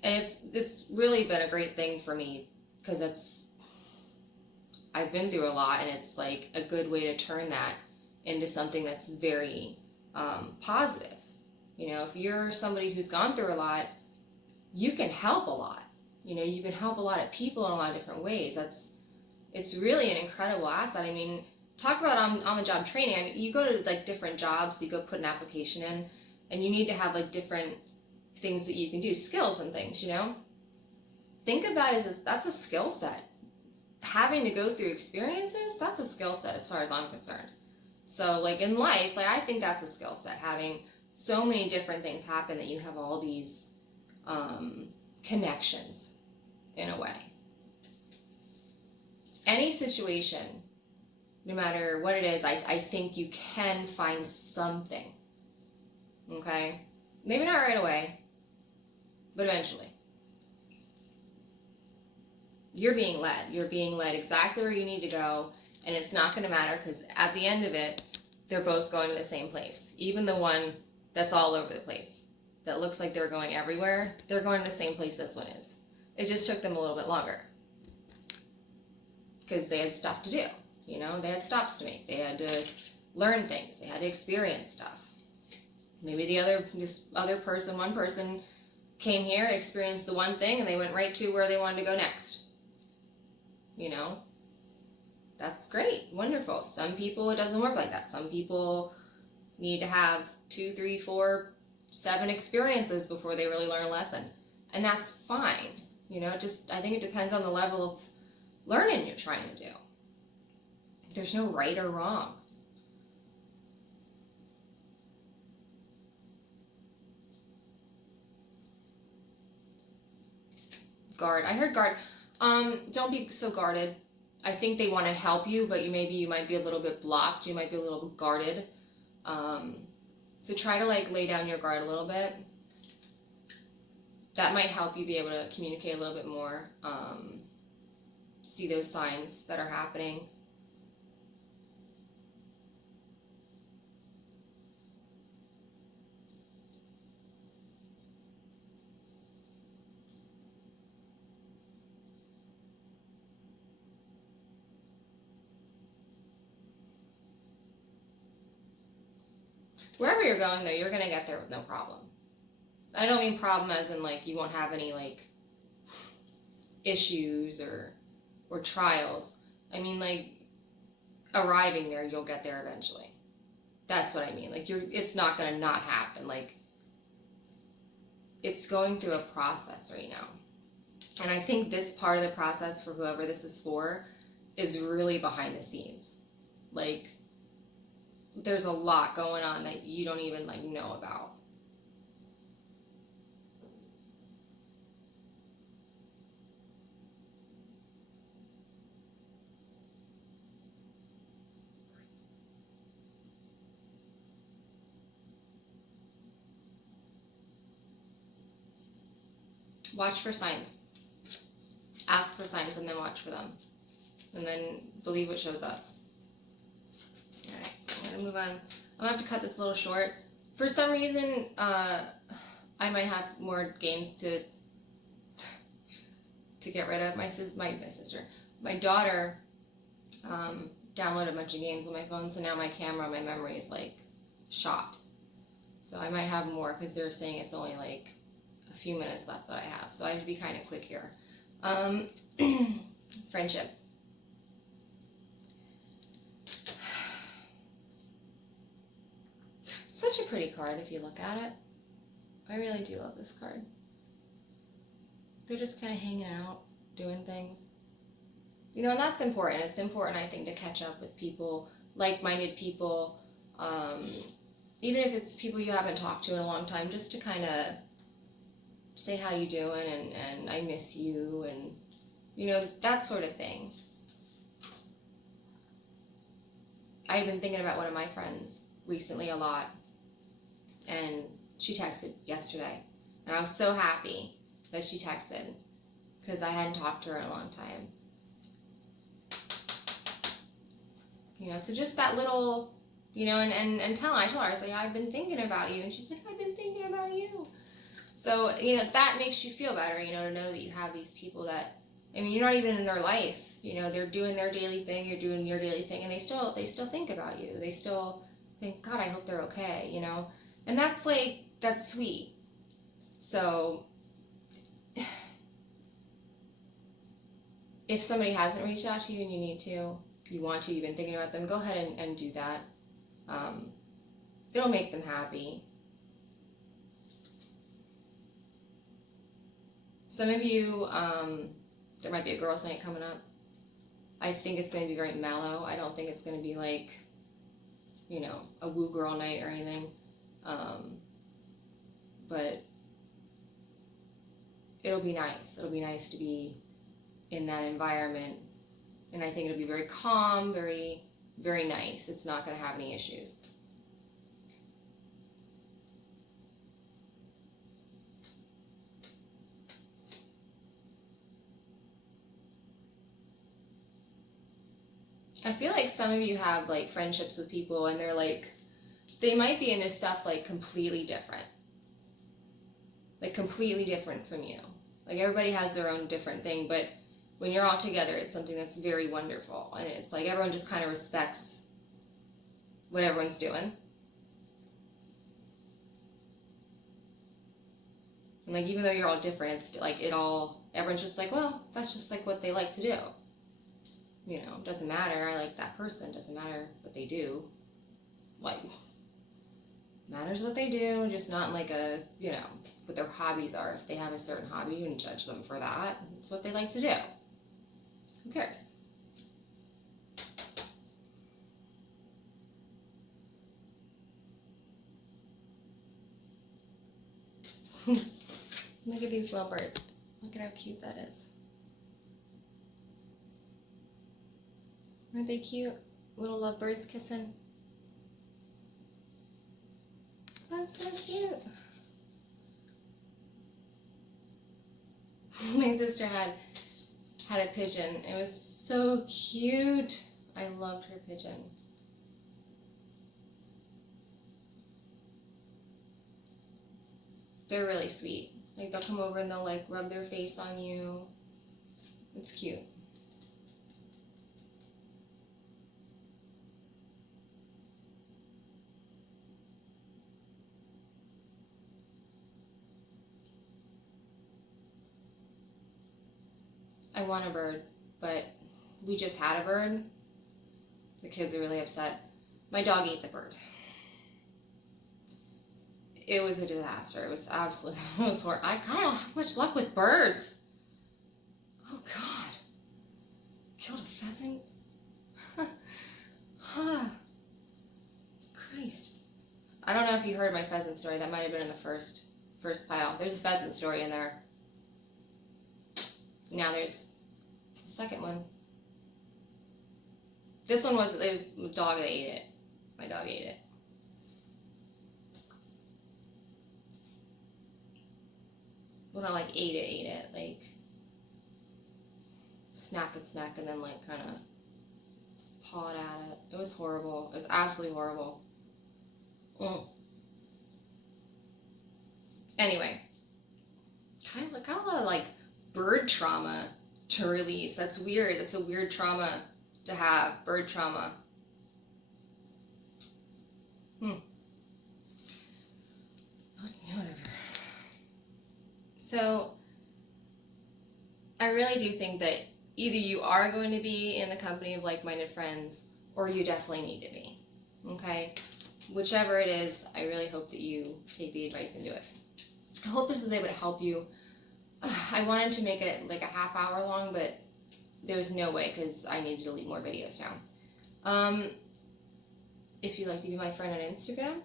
And it's really been a great thing for me, because I've been through a lot, and it's like a good way to turn that into something that's very positive. You know, if you're somebody who's gone through a lot, you can help a lot. You know, you can help a lot of people in a lot of different ways. It's really an incredible asset. I mean, talk about on the job training. I mean, you go to like different jobs, you go put an application in, and you need to have like different things that you can do, skills and things, you know? Think of that as that's a skill set. Having to go through experiences, that's a skill set as far as I'm concerned. So like in life, like I think that's a skill set, having so many different things happen that you have all these connections in a way. Any situation, no matter what it is, I think you can find something. Okay? Maybe not right away, but eventually. You're being led. You're being led exactly where you need to go, and it's not going to matter because at the end of it, they're both going to the same place. Even the one that's all over the place, that looks like they're going everywhere, they're going to the same place this one is. It just took them a little bit longer because they had stuff to do. You know, they had stops to make. They had to learn things. They had to experience stuff. Maybe one person came here, experienced the one thing, and they went right to where they wanted to go next. You know, that's great, wonderful. Some people, it doesn't work like that. Some people need to have 2, 3, 4, 7 experiences before they really learn a lesson. And that's fine. You know, I think it depends on the level of learning you're trying to do. There's no right or wrong. Guard. I heard guard. Don't be so guarded. I think they want to help you, but you might be a little bit blocked. You might be a little bit guarded. So try to lay down your guard a little bit. That might help you be able to communicate a little bit more. See those signs that are happening. Wherever you're going, though, you're going to get there with no problem. I don't mean problem as in, you won't have any, issues or trials. I mean, arriving there, you'll get there eventually. That's what I mean. It's not going to not happen. It's going through a process right now. And I think this part of the process, for whoever this is for, is really behind the scenes. There's a lot going on that you don't even know about. Watch for signs. Ask for signs and then watch for them. And then believe what shows up. Alright, I'm gonna move on. I'm gonna have to cut this a little short. For some reason, I might have more games to get rid of. My daughter downloaded a bunch of games on my phone, so now my camera, my memory is shot. So I might have more because they're saying it's only a few minutes left that I have. So I have to be kind of quick here. Friendship. Such a pretty card if you look at it. I really do love this card. They're just kind of hanging out, doing things. You know, and that's important. It's important, I think, to catch up with people, like-minded people, even if it's people you haven't talked to in a long time, just to kind of say how you doing and I miss you and, you know, that sort of thing. I've been thinking about one of my friends recently a lot, and she texted yesterday, and I was so happy that she texted because I hadn't talked to her in a long time. You know, so just that little, you know, and I told her, I was like, I've been thinking about you, and she's like, I've been thinking about you. So, you know, that makes you feel better, you know, to know that you have these people that, I mean, you're not even in their life, you know, they're doing their daily thing, you're doing your daily thing, and they still think about you. They still think, God, I hope they're okay, you know, and that's that's sweet. So if somebody hasn't reached out to you and you want to, you've been thinking about them, go ahead and do that. It'll make them happy. Some of you, there might be a girls' night coming up. I think it's going to be very mellow. I don't think it's going to be you know, a woo girl night or anything. but it'll be nice. It'll be nice to be in that environment, and I think it'll be very calm, very, very nice. It's not going to have any issues. I feel like some of you have like friendships with people and they're like, they might be into stuff like completely different. Like completely different from you. Like everybody has their own different thing, but when you're all together, it's something that's very wonderful. And it's like everyone just kind of respects what everyone's doing. And like even though you're all different, it's like everyone's just like, well, that's just like what they like to do. You know, doesn't matter, I like that person, doesn't matter what they do. Like, matters what they do, just not like a, you know, what their hobbies are. If they have a certain hobby, you wouldn't judge them for that. It's what they like to do. Who cares? Look at these little birds. Look at how cute that is. Aren't they cute? Little lovebirds kissing. That's so cute. My sister had a pigeon. It was so cute. I loved her pigeon. They're really sweet. Like they'll come over and they'll like rub their face on you. It's cute. I want a bird, but we just had a bird. The kids are really upset. My dog ate the bird. It was a disaster. It was absolutely, it was horrible. I don't have much luck with birds. Oh God. Killed a pheasant? Christ. I don't know if you heard my pheasant story. That might have been in the first pile. There's a pheasant story in there. Now there's the second one. This one it was the dog that ate it. My dog ate it. Well, not like ate it, like snapped its neck and then like kind of pawed at it. It was horrible. It was absolutely horrible. Anyway, kind of a lot of like bird trauma to release. That's weird. That's a weird trauma to have, bird trauma. Whatever. So, I really do think that either you are going to be in the company of like-minded friends, or you definitely need to be. Okay? Whichever it is, I really hope that you take the advice and do it. I hope this was able to help you. I wanted to make it like a half hour long, but there's no way because I need to delete more videos now. If you'd like to be my friend on Instagram,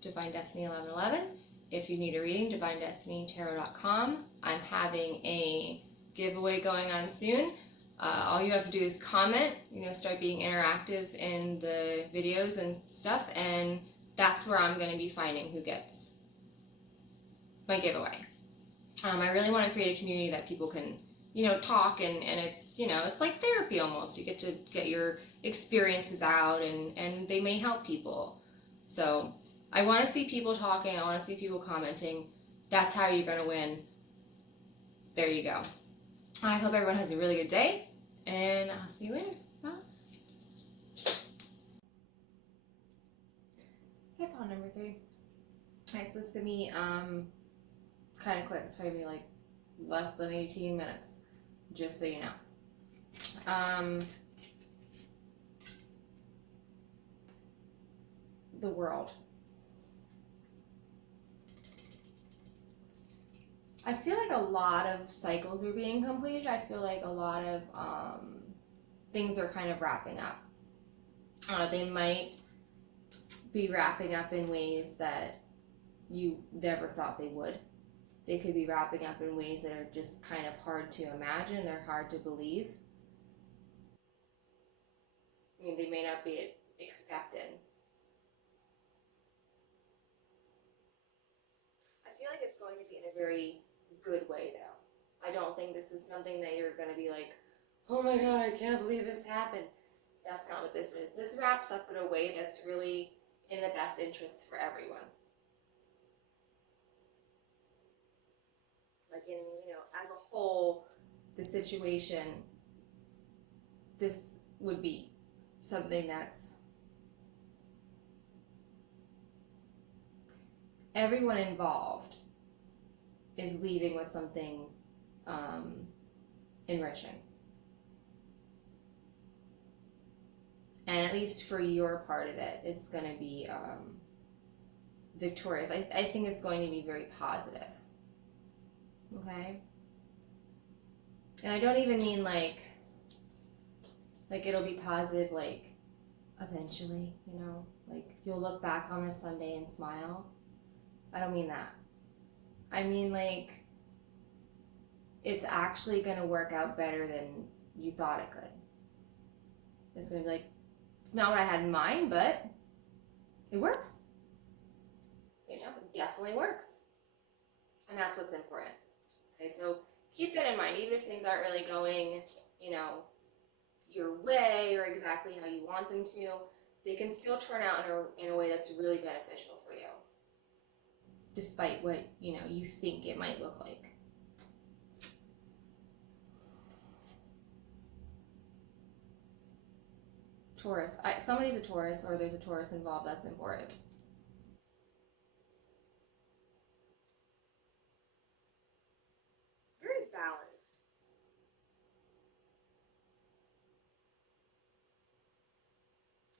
Divine Destiny 1111. If you need a reading, DivineDestinyTarot.com. I'm having a giveaway going on soon. All you have to do is comment, start being interactive in the videos and stuff, and that's where I'm going to be finding who gets my giveaway. I really want to create a community that people can, talk, and it's, it's like therapy almost. You get to get your experiences out, and they may help people. So I want to see people talking. I want to see people commenting. That's how you're going to win. There you go. I hope everyone has a really good day, and I'll see you later. Bye. Hip hop number 3. Alright, so this is going to be kind of quick. It's probably gonna be like less than 18 minutes, just so you know. The world. I feel like a lot of cycles are being completed. I feel like a lot of things are kind of wrapping up. They might be wrapping up in ways that, you never thought they would. They could be wrapping up in ways that are just kind of hard to imagine, they're hard to believe. I mean, they may not be expected. I feel like it's going to be in a very good way, though. I don't think this is something that you're going to be like, oh my god, I can't believe this happened. That's not what this is. This wraps up in a way that's really in the best interest for everyone. Like in, as a whole, the situation, this would be something that's everyone involved is leaving with something enriching. And at least for your part of it, it's going to be victorious. I think it's going to be very positive. Okay? And I don't even mean like it'll be positive like eventually, like you'll look back on this Sunday and smile. I don't mean that. I mean like it's actually going to work out better than you thought it could. It's going to be like, it's not what I had in mind, but it works. It definitely works. And that's what's important. Okay, so keep that in mind. Even if things aren't really going, your way or exactly how you want them to, they can still turn out in a way that's really beneficial for you. Despite what, you think it might look like. Taurus. Somebody's a Taurus, or there's a Taurus involved. That's important. Very balanced.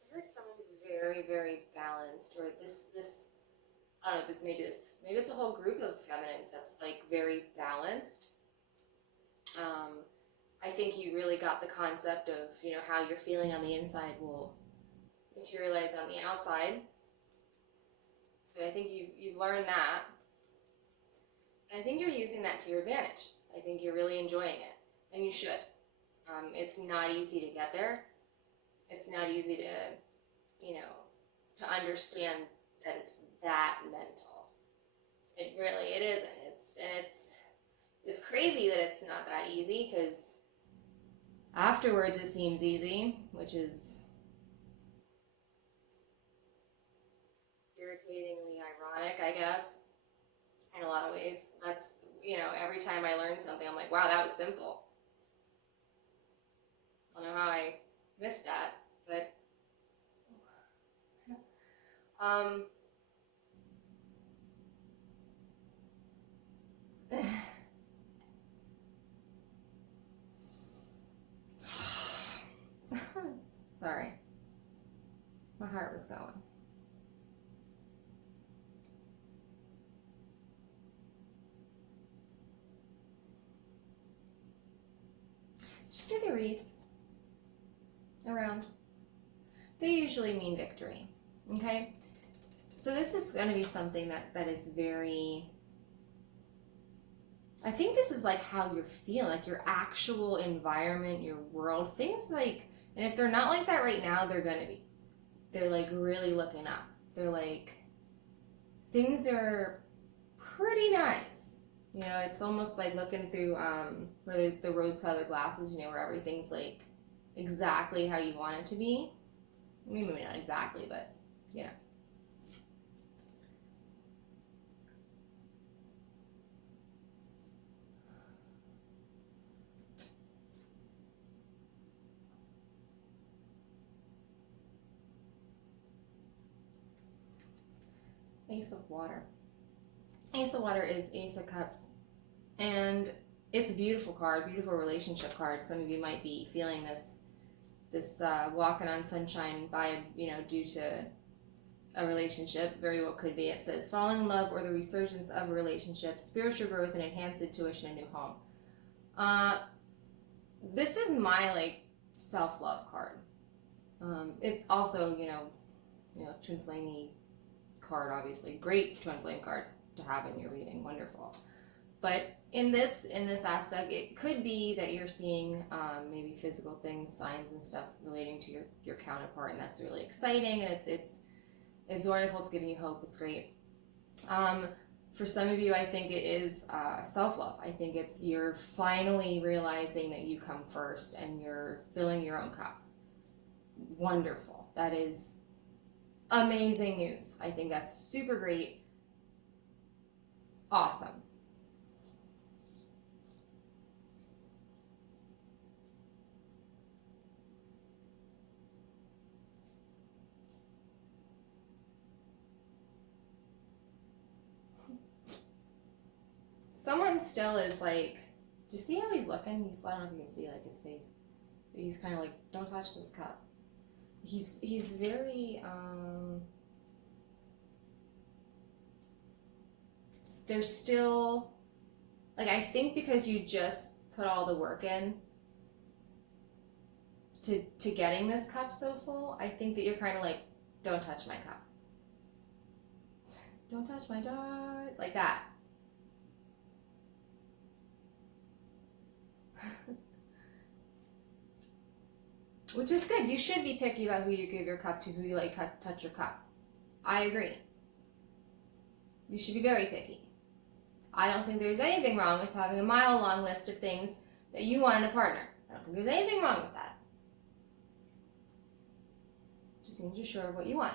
I feel like someone's very, very balanced, or this. I don't know. Maybe it's a whole group of feminines that's like very balanced. I think you really got the concept of, how you're feeling on the inside will materialize on the outside. So I think you've learned that. And I think you're using that to your advantage. I think you're really enjoying it. And you should. It's not easy to get there. It's not easy to, to understand that it's that mental. It isn't. It's crazy that it's not that easy, because afterwards it seems easy, which is irritatingly ironic, I guess, in a lot of ways. That's, every time I learn something, I'm like, wow, that was simple. I don't know how I missed that, but sorry. My heart was going. Just say the wreath around. They usually mean victory. Okay? So this is going to be something that is very... I think this is like how you're feeling, like your actual environment, your world. Things like... And if they're not like that right now, they're going to be. They're like really looking up. They're like... Things are pretty nice. It's almost like looking through where there's the rose-colored glasses, where everything's like exactly how you want it to be. Maybe not exactly, but Ace of Water. Ace of Water is Ace of Cups. And it's a beautiful card, beautiful relationship card. Some of you might be feeling this walking on sunshine vibe, due to a relationship. Very well could be. It says, falling in love or the resurgence of a relationship, spiritual growth and enhanced intuition, a new home. This is my, self-love card. It also, Twinflame card, obviously. Great twin flame card to have in your reading. Wonderful. But in this aspect, it could be that you're seeing maybe physical things, signs and stuff relating to your counterpart, and that's really exciting, and it's wonderful. It's giving you hope. It's great. For some of you, I think it is self-love. I think it's you're finally realizing that you come first and you're filling your own cup. Wonderful. That is amazing news. I think that's super great. Awesome. Someone still is like, do you see how he's looking? I don't know if you can see like his face, but he's kind of like, don't touch this cup. He's very there's still like, I think because you just put all the work in to getting this cup so full, I think that you're kind of like, don't touch my cup. Don't touch my dart, like that. Which is good. You should be picky about who you give your cup to, who you let touch your cup. I agree. You should be very picky. I don't think there's anything wrong with having a mile-long list of things that you want in a partner. I don't think there's anything wrong with that. Just means you're sure of what you want.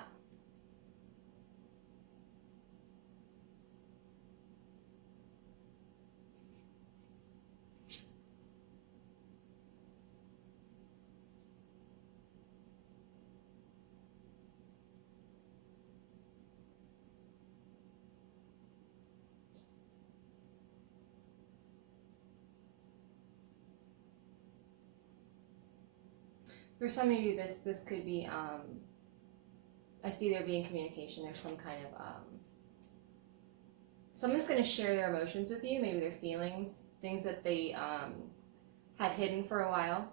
For some of you, this could be, I see there being communication. There's some kind of, someone's going to share their emotions with you, maybe their feelings, things that they had hidden for a while.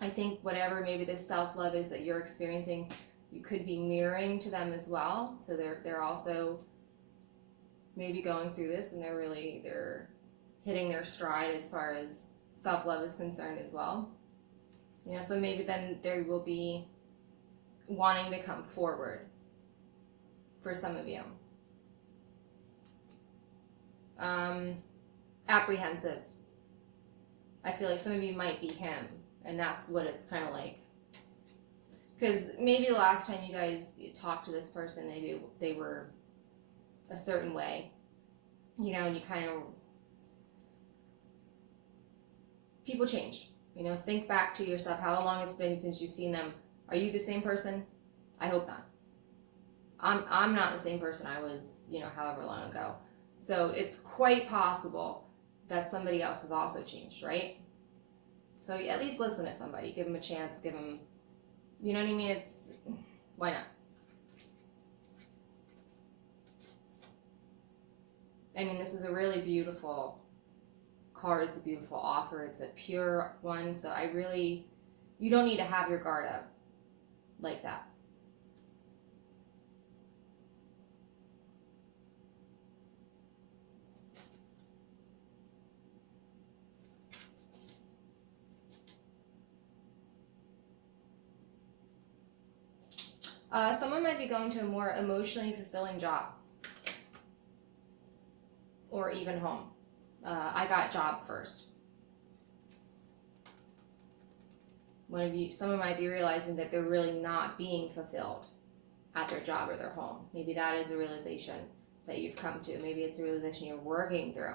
I think whatever maybe this self-love is that you're experiencing, you could be mirroring to them as well. So they're also maybe going through this, and they're hitting their stride as far as self-love is concerned as well. You know, so maybe then there will be wanting to come forward for some of you. Apprehensive. I feel like some of you might be him, and that's what it's kind of like. Because maybe the last time you guys talked to this person, maybe they were a certain way, you know, and you kind of, people change. You know, think back to yourself, how long it's been since you've seen them. Are you the same person? I hope not. I'm not the same person I was, you know, however long ago. So it's quite possible that somebody else has also changed, right? So at least listen to somebody. Give them a chance. Give them, you know what I mean? It's, why not? I mean, this is a really beautiful card. It's a beautiful offer. It's a pure one. So you don't need to have your guard up like that. Someone might be going to a more emotionally fulfilling job, or even home. I got job first. Someone might be realizing that they're really not being fulfilled at their job or their home. Maybe that is a realization that you've come to. Maybe it's a realization you're working through.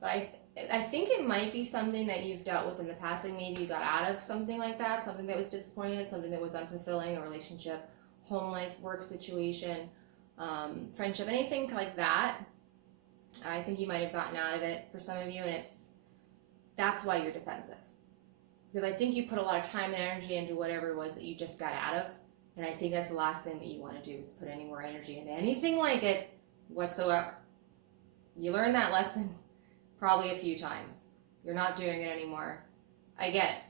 But I think it might be something that you've dealt with in the past. Like maybe you got out of something like that, something that was disappointed, something that was unfulfilling, a relationship, home life, work situation, friendship, anything like that. I think you might have gotten out of it for some of you, and that's why you're defensive. Because I think you put a lot of time and energy into whatever it was that you just got out of, And I think that's the last thing that you want to do, is put any more energy into anything like it whatsoever. You learned that lesson probably a few times. You're not doing it anymore. I get it.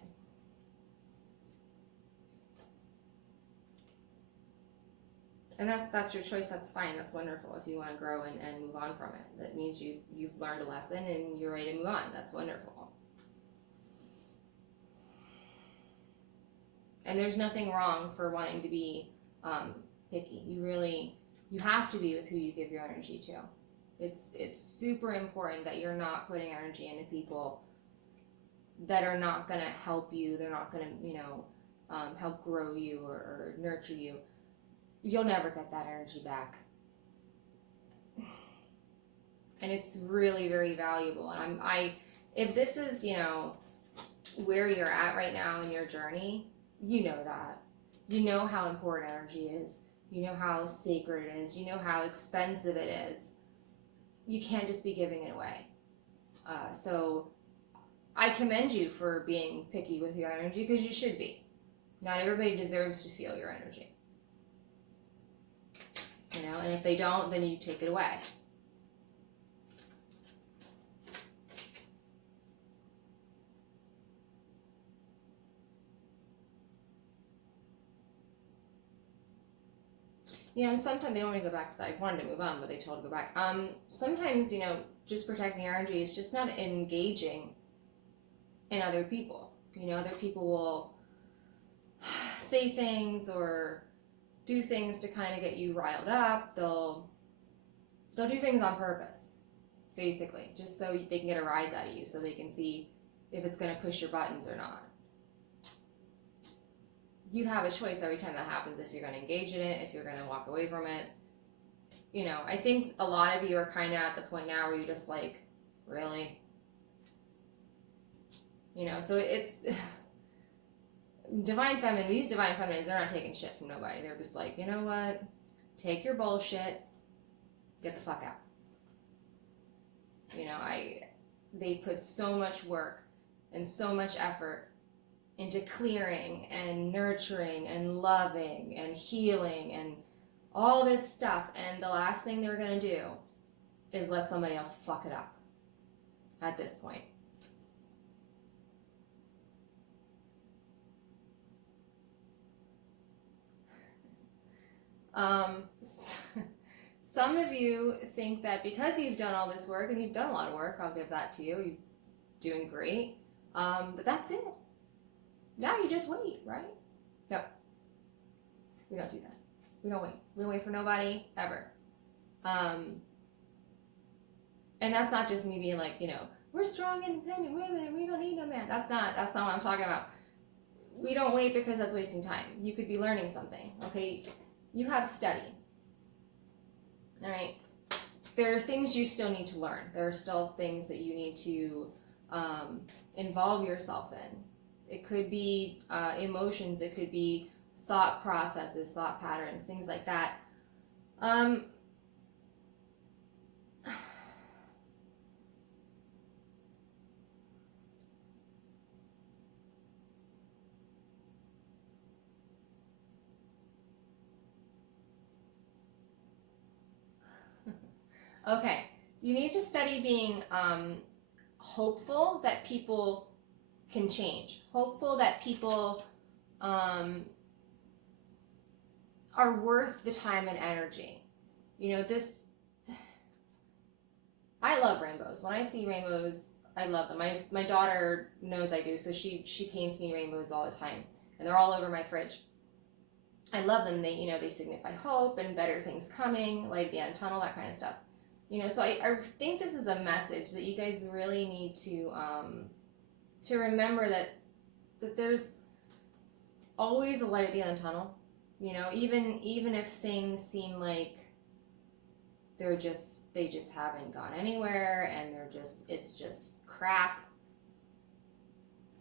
And that's your choice. That's fine. That's wonderful. If you want to grow and move on from it, that means you've learned a lesson and you're ready to move on. That's wonderful. And there's nothing wrong for wanting to be picky. You have to be with who you give your energy to. It's super important that you're not putting energy into people that are not going to help you. They're not going to, help grow you or nurture you. You'll never get that energy back. And it's really very valuable. And if this is, where you're at right now in your journey, you know that. You know how important energy is. You know how sacred it is. You know how expensive it is. You can't just be giving it away. So I commend you for being picky with your energy, because you should be. Not everybody deserves to feel your energy. And if they don't, then you take it away. And sometimes they don't want to go back. I wanted to move on, but they told to go back. Sometimes, just protecting your energy is just not engaging in other people. Other people will say things or do things to kind of get you riled up. They'll do things on purpose, basically, just so they can get a rise out of you, so they can see if it's going to push your buttons or not. You have a choice every time that happens, if you're going to engage in it, if you're going to walk away from it. I think a lot of you are kind of at the point now where you're just like, really? So it's Divine Feminine, these Divine Feminines, they're not taking shit from nobody. They're just like, you know what? Take your bullshit, get the fuck out. They put so much work and so much effort into clearing and nurturing and loving and healing and all this stuff, and the last thing they're going to do is let somebody else fuck it up at this point. Some of you think that because you've done all this work, and you've done a lot of work, I'll give that to you, you're doing great, but that's it. Now you just wait, right? No. We don't do that. We don't wait. We don't wait for nobody, ever. And that's not just me being like, we're strong, independent women, we don't need no man. That's not what I'm talking about. We don't wait because that's wasting time. You could be learning something, okay? You have study. All right? There are things you still need to learn. There are still things that you need to involve yourself in. It could be emotions, it could be thought processes, thought patterns, things like that. Okay, you need to study being hopeful that people can change. Hopeful that people are worth the time and energy. I love rainbows. When I see rainbows, I love them. My daughter knows I do, so she paints me rainbows all the time, and they're all over my fridge. I love them. They signify hope and better things coming, light at the end of the tunnel, that kind of stuff. So I think this is a message that you guys really need to remember, that there's always a light at the end of the tunnel. Even if things seem like they just haven't gone anywhere and it's just crap.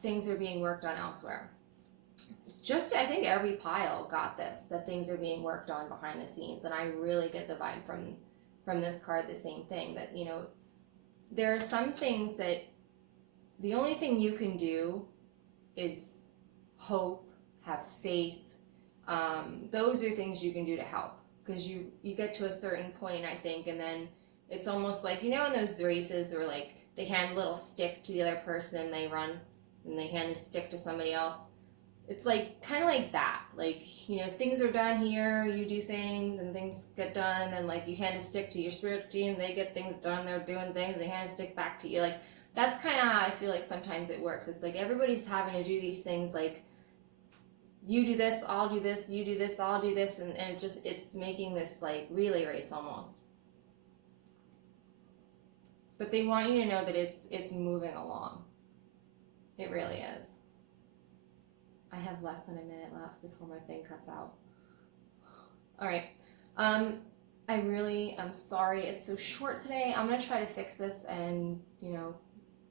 Things are being worked on elsewhere. I think every pile got this, that things are being worked on behind the scenes, and I really get the vibe from this card, the same thing, that there are some things that the only thing you can do is hope, have faith, Those are things you can do to help, because you get to a certain point, I think, and then it's almost like, you know, in those races where like they hand a little stick to the other person and they run, and they hand the stick to somebody else. It's like kind of like that, like, you know, things are done here, you do things and things get done, and like you hand a stick to your spiritual team, they get things done, they're doing things, they hand a stick back to you. Like, that's kind of how I feel like sometimes it works. It's like everybody's having to do these things, like, you do this, I'll do this, you do this, I'll do this, and it's making this like relay race almost. But they want you to know that it's moving along. It really is. I have less than a minute left before my thing cuts out. All right. I really am sorry it's so short today. I'm going to try to fix this, and, you know,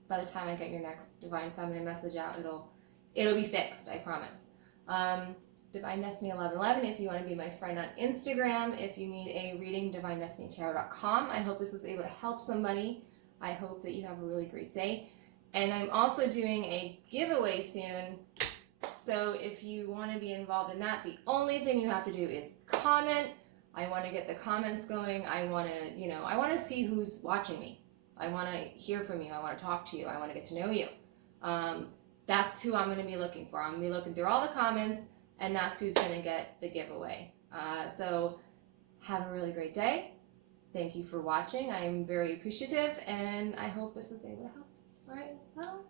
by the time I get your next Divine Feminine message out, it'll be fixed, I promise. Divine Destiny 1111 if you want to be my friend on Instagram. If you need a reading, divinedestinytarot.com. I hope this was able to help somebody. I hope that you have a really great day. And I'm also doing a giveaway soon. So if you want to be involved in that, the only thing you have to do is comment. I want to get the comments going. I want to, you know, I want to see who's watching me. I want to hear from you. I want to talk to you. I want to get to know you. That's who I'm going to be looking for. I'm going to be looking through all the comments, and that's who's going to get the giveaway. So have a really great day. Thank you for watching. I'm very appreciative, and I hope this was able to help. All right, bye.